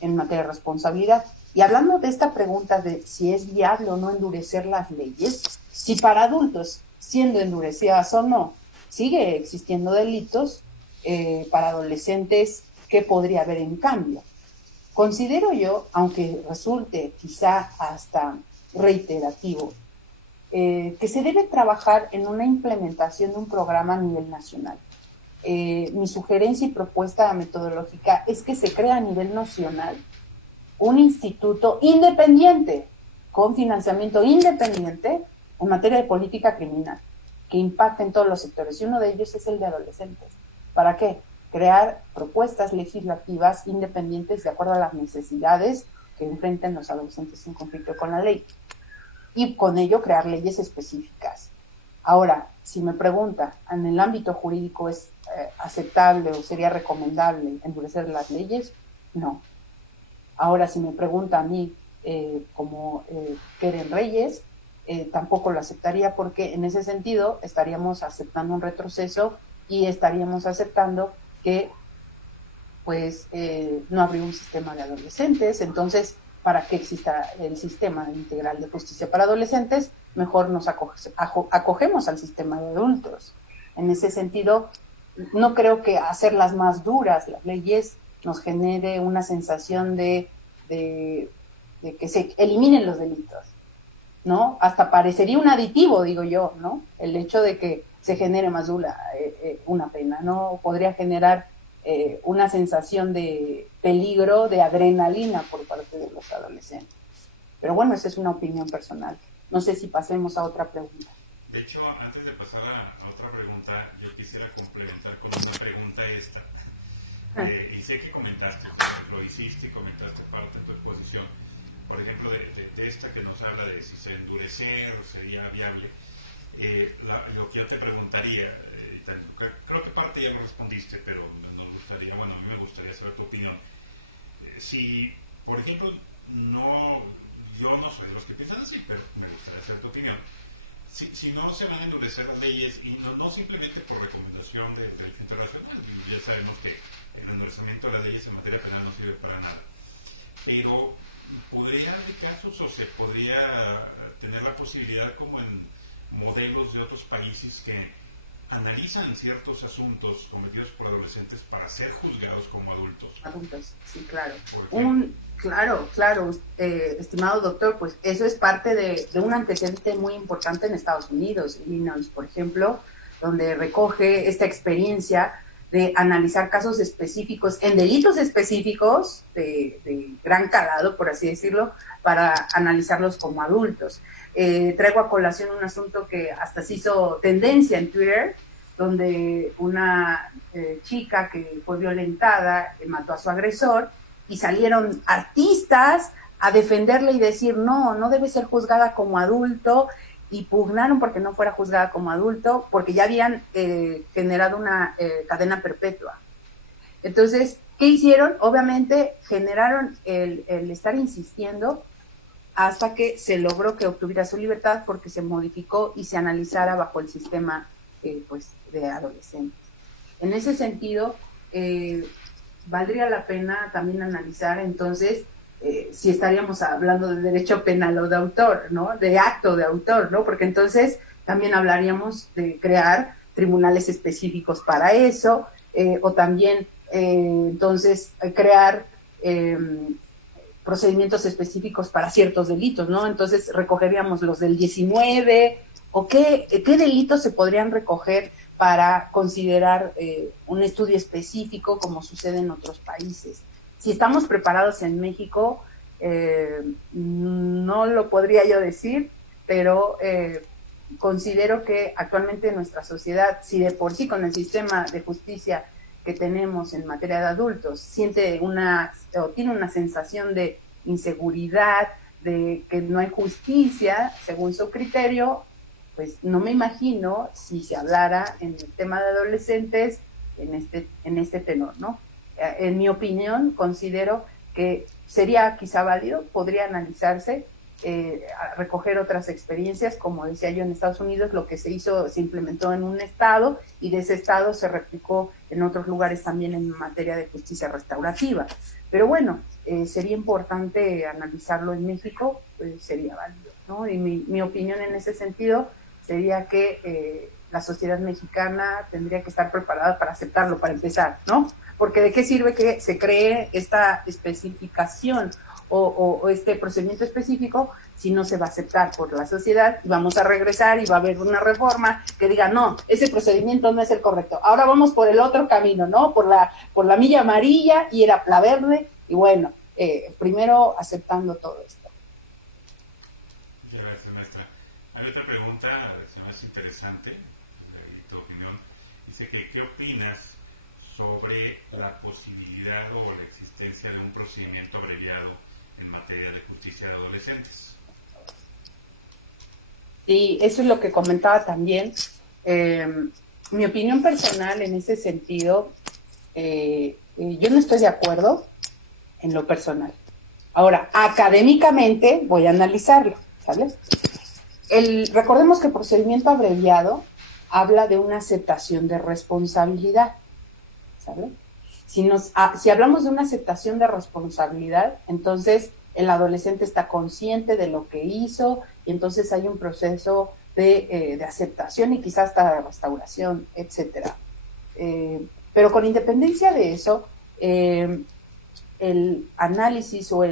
en materia de responsabilidad. Y hablando de esta pregunta de si es viable o no endurecer las leyes, si para adultos, siendo endurecidas o no, sigue existiendo delitos, para adolescentes, ¿qué podría haber en cambio? Considero yo, aunque resulte quizá hasta reiterativo, que se debe trabajar en una implementación de un programa a nivel nacional. Mi sugerencia y propuesta metodológica es que se crea a nivel nacional un instituto independiente, con financiamiento independiente en materia de política criminal, que impacte en todos los sectores, y uno de ellos es el de adolescentes. ¿Para qué? Crear propuestas legislativas independientes de acuerdo a las necesidades que enfrenten los adolescentes en conflicto con la ley, y con ello crear leyes específicas. Ahora, si me pregunta, ¿en el ámbito jurídico es aceptable o sería recomendable endurecer las leyes? No. Ahora, si me pregunta a mí, como Keren Reyes, tampoco lo aceptaría, porque en ese sentido estaríamos aceptando un retroceso y estaríamos aceptando que pues no habría un sistema de adolescentes. Entonces, para que exista el sistema integral de justicia para adolescentes, mejor nos acogemos al sistema de adultos. En ese sentido, no creo que hacerlas más duras las leyes nos genere una sensación de que se eliminen los delitos, ¿no? Hasta parecería un aditivo, digo yo, ¿no? El hecho de que se genere más dura una pena, ¿no? Podría generar una sensación de peligro, de adrenalina por parte de los adolescentes. Pero bueno, esa es una opinión personal. No sé si pasemos a otra pregunta. De hecho, antes de pasar a otra pregunta, yo quisiera complementar con una pregunta esta. Y sé que comentaste, lo hiciste y comentaste parte de tu exposición, por ejemplo, de esta que nos habla de si se endurecer sería viable. Lo que yo te preguntaría, creo que parte ya lo respondiste, pero nos gustaría, bueno, a mí me gustaría saber tu opinión. Si, por ejemplo, yo no soy de los que piensan así, pero me gustaría saber tu opinión. Si no se van a endurecer las leyes, y no simplemente por recomendación del internacional, ya sabemos que el endurecimiento de las leyes en materia penal no sirve para nada, pero podría haber casos o se podría tener la posibilidad, como en modelos de otros países que analizan ciertos asuntos cometidos por adolescentes para ser juzgados como adultos. Adultos, sí, claro. Claro, estimado doctor, pues eso es parte de un antecedente muy importante en Estados Unidos, Illinois, por ejemplo, donde recoge esta experiencia de analizar casos específicos, en delitos específicos de gran calado, por así decirlo, para analizarlos como adultos. Traigo a colación un asunto que hasta se hizo tendencia en Twitter, donde una chica que fue violentada mató a su agresor, y salieron artistas a defenderla y decir no debe ser juzgada como adulto, y pugnaron porque no fuera juzgada como adulto, porque ya habían generado una cadena perpetua. Entonces, ¿qué hicieron? Obviamente generaron el estar insistiendo hasta que se logró que obtuviera su libertad, porque se modificó y se analizara bajo el sistema pues de adolescentes. En ese sentido, valdría la pena también analizar entonces si estaríamos hablando de derecho penal o de autor, ¿no? De acto de autor, ¿no? Porque entonces también hablaríamos de crear tribunales específicos para eso, o también entonces crear procedimientos específicos para ciertos delitos, ¿no? Entonces recogeríamos los del 19, o qué delitos se podrían recoger para considerar un estudio específico, como sucede en otros países. Si estamos preparados en México, no lo podría yo decir, pero considero que actualmente en nuestra sociedad, si de por sí con el sistema de justicia que tenemos en materia de adultos tiene una sensación de inseguridad, de que no hay justicia según su criterio, pues no me imagino si se hablara en el tema de adolescentes en este tenor, ¿no? En mi opinión, considero que sería quizá válido, podría analizarse, recoger otras experiencias, como decía yo, en Estados Unidos lo que se hizo, se implementó en un estado, y de ese estado se replicó en otros lugares también en materia de justicia restaurativa. Pero bueno, sería importante analizarlo en México, sería válido, ¿no? Y mi opinión en ese sentido sería que la sociedad mexicana tendría que estar preparada para aceptarlo, para empezar, ¿no? Porque ¿de qué sirve que se cree esta especificación o este procedimiento específico si no se va a aceptar por la sociedad? Y vamos a regresar y va a haber una reforma que diga, no, ese procedimiento no es el correcto. Ahora vamos por el otro camino, ¿no? Por la milla amarilla y era la verde, y bueno, primero aceptando todo esto. Muchas gracias, maestra. Hay otra pregunta, se me hace interesante, de tu opinión. Dice que, ¿qué opinas sobre la posibilidad o la existencia de un procedimiento abreviado en materia de justicia de adolescentes? Sí, eso es lo que comentaba también. Mi opinión personal en ese sentido, yo no estoy de acuerdo en lo personal. Ahora, académicamente voy a analizarlo, ¿sabes? Recordemos que el procedimiento abreviado habla de una aceptación de responsabilidad, ¿sabes? Si hablamos de una aceptación de responsabilidad, entonces el adolescente está consciente de lo que hizo, y entonces hay un proceso de aceptación y quizás hasta de restauración, etcétera. Pero con independencia de eso, el análisis o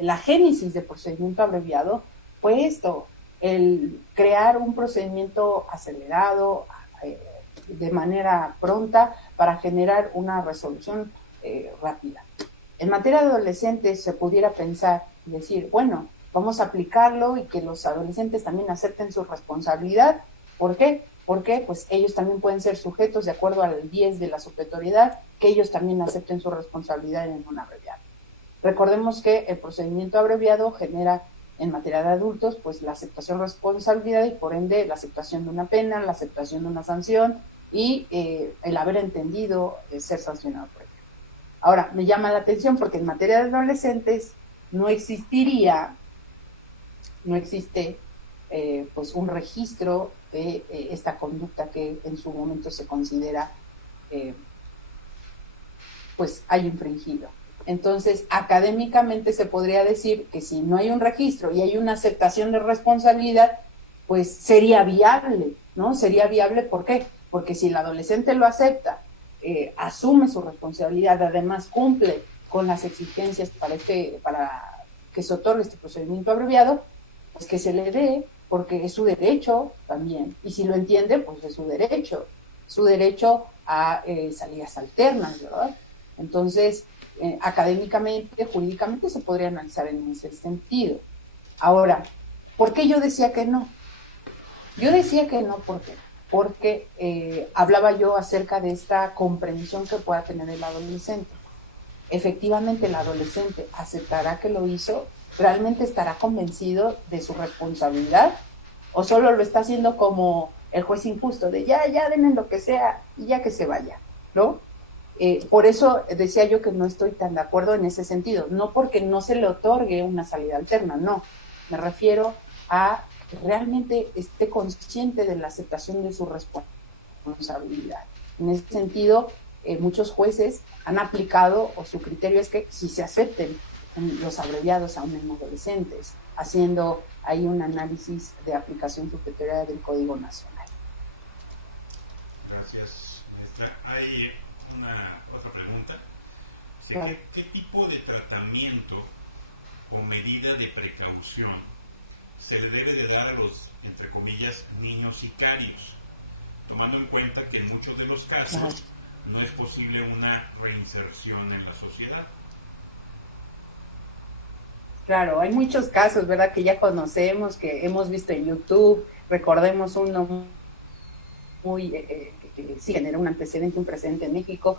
la génesis de procedimiento abreviado fue esto, el crear un procedimiento acelerado, de manera pronta para generar una resolución rápida. En materia de adolescentes se pudiera pensar y decir, bueno, vamos a aplicarlo y que los adolescentes también acepten su responsabilidad. ¿Por qué? Porque pues ellos también pueden ser sujetos de acuerdo al 10 de la supletoriedad, que ellos también acepten su responsabilidad en un abreviado. Recordemos que el procedimiento abreviado genera en materia de adultos pues la aceptación de responsabilidad y por ende la aceptación de una pena, la aceptación de una sanción y el haber entendido ser sancionado por ello. Ahora, me llama la atención porque en materia de adolescentes no existe pues un registro de esta conducta que en su momento se considera pues haya infringido. Entonces, académicamente se podría decir que si no hay un registro y hay una aceptación de responsabilidad, pues sería viable, ¿no? Sería viable, ¿por qué? Porque si el adolescente lo acepta, asume su responsabilidad, además cumple con las exigencias para que se otorgue este procedimiento abreviado, pues que se le dé, porque es su derecho también, y si lo entiende, pues es su derecho a salidas alternas, ¿verdad? Entonces, académicamente, jurídicamente se podría analizar en ese sentido. Ahora, ¿por qué yo decía que no? Yo decía que no, porque hablaba yo acerca de esta comprensión que pueda tener el adolescente. Efectivamente, el adolescente aceptará que lo hizo, realmente estará convencido de su responsabilidad, o solo lo está haciendo como el juez injusto, de ya denme lo que sea y ya que se vaya, ¿no? Por eso decía yo que no estoy tan de acuerdo en ese sentido, no porque no se le otorgue una salida alterna, no, me refiero a que realmente esté consciente de la aceptación de su responsabilidad. En ese sentido, muchos jueces han aplicado, o su criterio es que si se acepten los abreviados aún en adolescentes, haciendo ahí un análisis de aplicación superior del Código Nacional. Gracias, maestra. Hay otra pregunta. Claro. ¿Qué tipo de tratamiento o medida de precaución se le debe de dar a los, entre comillas, niños sicarios, tomando en cuenta que en muchos de los casos no es posible una reinserción en la sociedad? Claro, hay muchos casos, ¿verdad?, que ya conocemos, que hemos visto en YouTube. Recordemos uno muy que sí genera un antecedente, un precedente en México,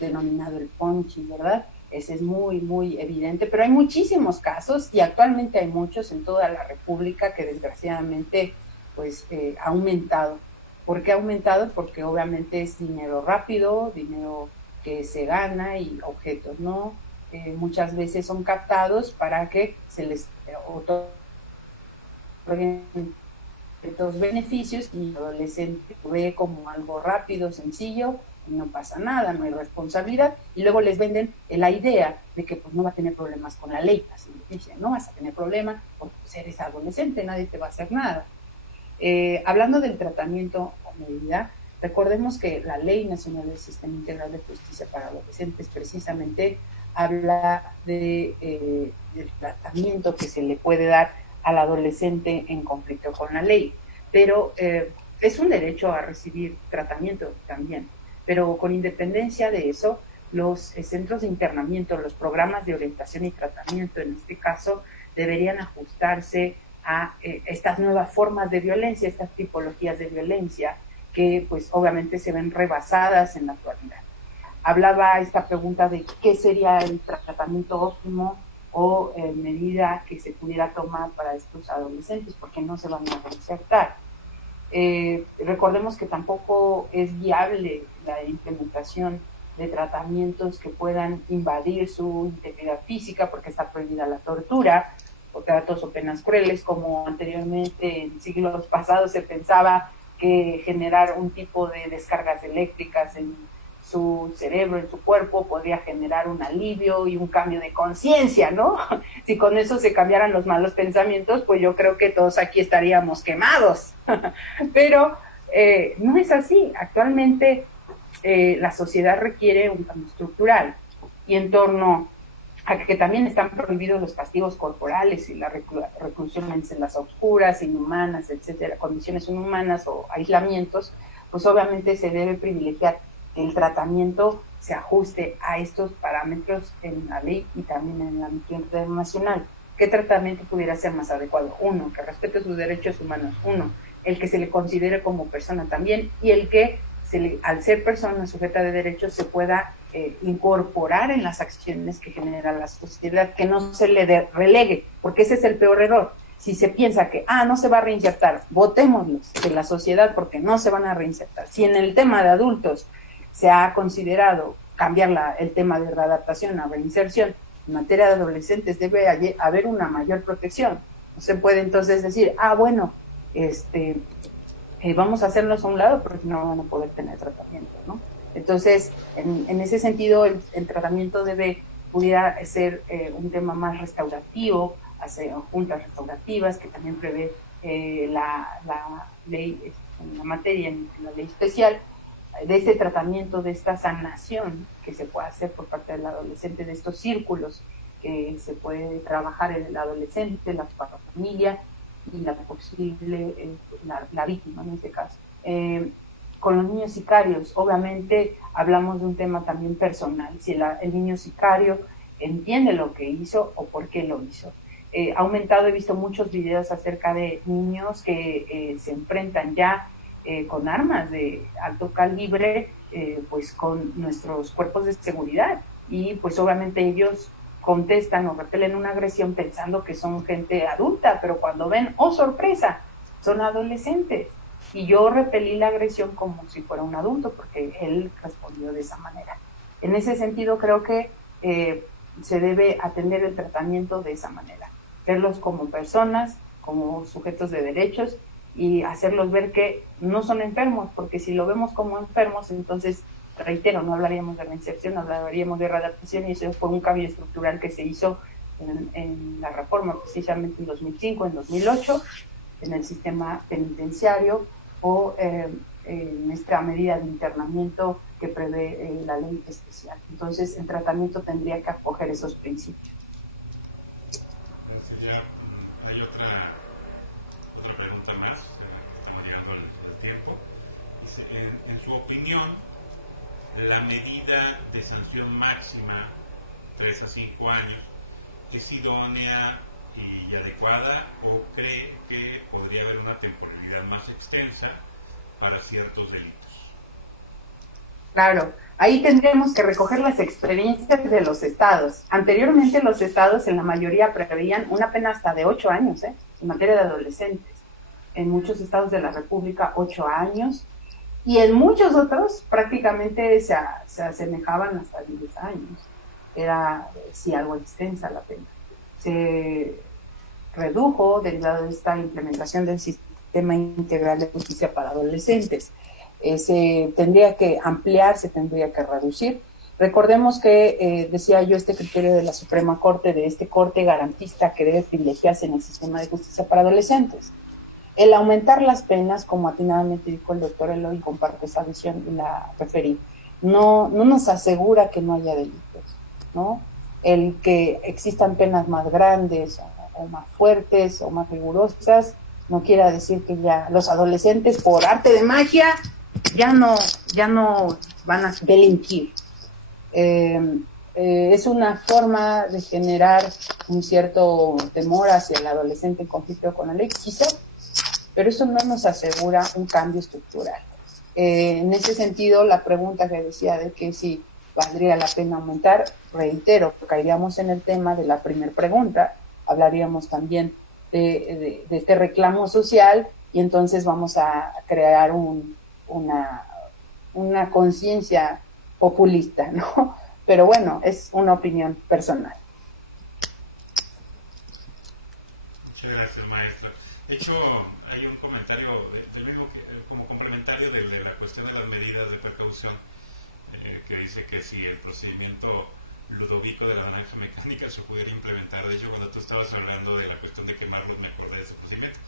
denominado el Ponchi, ¿verdad? Ese es muy, muy evidente, pero hay muchísimos casos y actualmente hay muchos en toda la República que desgraciadamente pues ha aumentado. ¿Por qué ha aumentado? Porque obviamente es dinero rápido, dinero que se gana y objetos, ¿no? Muchas veces son captados para que se les otorguen ciertos beneficios y el adolescente lo ve como algo rápido, sencillo, y no pasa nada, no hay responsabilidad, y luego les venden la idea de que pues no va a tener problemas con la ley, así les dicen, no vas a tener problemas porque pues, eres adolescente, nadie te va a hacer nada. Hablando del tratamiento o medida, recordemos que la Ley Nacional del Sistema Integral de Justicia para Adolescentes precisamente habla del tratamiento que se le puede dar al adolescente en conflicto con la ley, pero es un derecho a recibir tratamiento también, pero con independencia de eso, los centros de internamiento, los programas de orientación y tratamiento, en este caso, deberían ajustarse a estas nuevas formas de violencia, estas tipologías de violencia que pues obviamente se ven rebasadas en la actualidad. Hablaba esta pregunta de qué sería el tratamiento óptimo o medida que se pudiera tomar para estos adolescentes, porque no se van a reinsertar. Recordemos que tampoco es viable la implementación de tratamientos que puedan invadir su integridad física, porque está prohibida la tortura, o tratos o penas crueles, como anteriormente en siglos pasados se pensaba que generar un tipo de descargas eléctricas en su cerebro, en su cuerpo, podría generar un alivio y un cambio de conciencia, ¿no? Si con eso se cambiaran los malos pensamientos, pues yo creo que todos aquí estaríamos quemados. Pero no es así. Actualmente la sociedad requiere un cambio estructural y en torno a que también están prohibidos los castigos corporales y la reclusión en celdas oscuras, inhumanas, etcétera, condiciones inhumanas o aislamientos, pues obviamente se debe privilegiar que el tratamiento se ajuste a estos parámetros en la ley y también en el ámbito internacional. ¿Qué tratamiento pudiera ser más adecuado? Uno, que respete sus derechos humanos. Uno, el que se le considere como persona también, y el que al ser persona sujeta de derechos se pueda incorporar en las acciones que genera la sociedad, que no se le relegue, porque ese es el peor error. Si se piensa que, no se va a reinsertar, votémoslos de la sociedad porque no se van a reinsertar. Si en el tema de adultos se ha considerado cambiar el tema de readaptación a reinserción, en materia de adolescentes debe haber una mayor protección. No se puede entonces decir, bueno, vamos a hacernos a un lado porque no van a poder tener tratamiento, ¿no? Entonces, en ese sentido, el tratamiento pudiera ser un tema más restaurativo, hacer juntas restaurativas, que también prevé la ley, en la materia, en la ley especial, de este tratamiento, de esta sanación que se puede hacer por parte del adolescente, de estos círculos que se puede trabajar en el adolescente, la familia y la posible, la víctima en este caso. Con los niños sicarios, obviamente hablamos de un tema también personal, si el niño sicario entiende lo que hizo o por qué lo hizo. Ha aumentado, he visto muchos videos acerca de niños que se enfrentan ya con armas de alto calibre, pues con nuestros cuerpos de seguridad, y pues obviamente ellos contestan o repelen una agresión pensando que son gente adulta, pero cuando ven, ¡oh sorpresa!, son adolescentes. Y yo repelí la agresión como si fuera un adulto, porque él respondió de esa manera. En ese sentido, creo que se debe atender el tratamiento de esa manera, verlos como personas, como sujetos de derechos, y hacerlos ver que no son enfermos, porque si lo vemos como enfermos, entonces, reitero, no hablaríamos de reinserción, hablaríamos de readaptación, y eso fue un cambio estructural que se hizo en la reforma, precisamente en 2005, en 2008, en el sistema penitenciario, o en esta medida de internamiento que prevé la ley especial. Entonces, el tratamiento tendría que acoger esos principios. Hay otra pregunta más, estamos llegando al tiempo. Dice, en su opinión, la medida de sanción máxima, 3 a 5 años, ¿es idónea y adecuada, o cree que podría haber una temporalidad más extensa para ciertos delitos? Claro, ahí tendríamos que recoger las experiencias de los estados. Anteriormente los estados en la mayoría preveían una pena hasta de 8 años, en materia de adolescentes. En muchos estados de la República 8 años, y en muchos otros prácticamente se asemejaban hasta 10 años. Era, sí, algo extensa la pena. Se redujo derivado de esta implementación del sistema integral de justicia para adolescentes. Se tendría que ampliar, se tendría que reducir. Recordemos que, decía yo, este criterio de la Suprema Corte, de este corte garantista que debe privilegiarse en el sistema de justicia para adolescentes. El aumentar las penas, como atinadamente dijo el doctor Eloy, comparto esa visión y la referí, no nos asegura que no haya delitos, ¿no? El que existan penas más grandes o más fuertes o más rigurosas no quiere decir que ya los adolescentes, por arte de magia, ya no van a delinquir. Es una forma de generar un cierto temor hacia el adolescente en conflicto con la ley, quizás, pero eso no nos asegura un cambio estructural. En ese sentido, la pregunta que decía de que si valdría la pena aumentar, reitero, caeríamos en el tema de la primera pregunta, hablaríamos también de este reclamo social, y entonces vamos a crear una conciencia populista, ¿no? Pero bueno, es una opinión personal. Muchas gracias, maestra. De hecho, hay un comentario del mismo, como complementario de la cuestión de las medidas de precaución, que dice que si el procedimiento Ludovico de la naranja mecánica se pudiera implementar. De hecho, cuando tú estabas hablando de la cuestión de quemarlos, me acordé de ese procedimiento.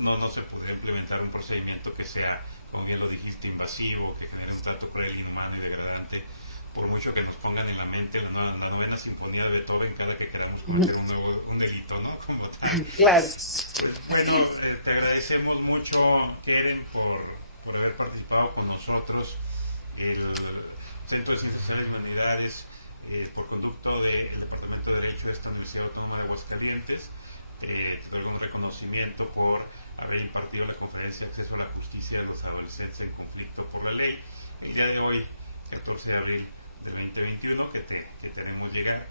No se puede implementar un procedimiento que sea, como bien lo dijiste, invasivo, que genere un trato cruel, inhumano y degradante, por mucho que nos pongan en la mente la novena sinfonía de Beethoven cada que queramos cometer un delito, ¿no? Como tal. Claro. Bueno, te agradecemos mucho, Keren, por haber participado participado con nosotros el Centro de Ciencias Sociales y Humanidades por conducto del Departamento de Derecho de esta Universidad Autónoma de Aguascalientes. Te doy un reconocimiento por haber impartido la conferencia de acceso a la justicia de los adolescentes en conflicto por la ley el día de hoy, 14 de abril del 2021, que te haremos llegar.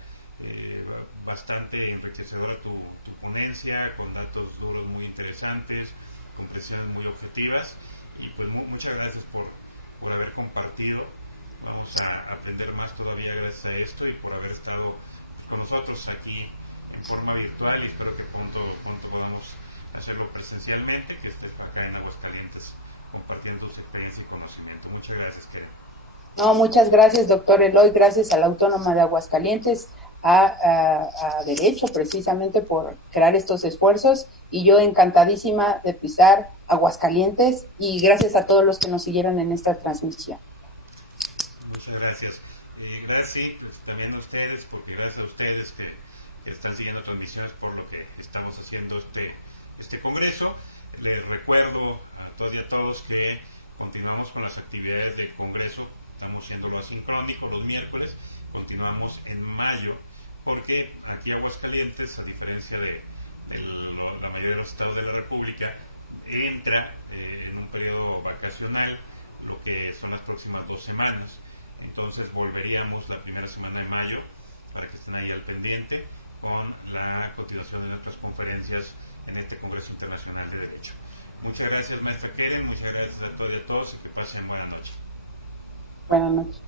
Bastante enriquecedora tu ponencia, con datos duros muy interesantes, con presiones muy objetivas, y pues muchas gracias por haber compartido. Vamos a aprender más todavía gracias a esto y por haber estado con nosotros aquí en forma virtual, y espero que pronto podamos hacerlo presencialmente, que estés acá en Aguascalientes compartiendo tu experiencia y conocimiento. Muchas gracias, Keren. No, muchas gracias, doctor Eloy, gracias a la Autónoma de Aguascalientes, a Derecho, precisamente por crear estos esfuerzos, y yo encantadísima de pisar Aguascalientes, y gracias a todos los que nos siguieron en esta transmisión. Muchas gracias. Gracias pues, también a ustedes, porque gracias a ustedes que están siguiendo transmisiones por lo que estamos haciendo este congreso. Les recuerdo a todos y a todos que continuamos con las actividades del congreso. Estamos haciéndolo asincrónico los miércoles, continuamos en mayo, porque aquí Aguascalientes, a diferencia de la mayoría de los estados de la República, entra en un periodo vacacional, lo que son las próximas 2 semanas. Entonces volveríamos la primera semana de mayo, para que estén ahí al pendiente, con la continuación de nuestras conferencias en este Congreso Internacional de Derecho. Muchas gracias, maestra Keren, muchas gracias a todos y a todos, y que pasen buenas noches. Buenas noches.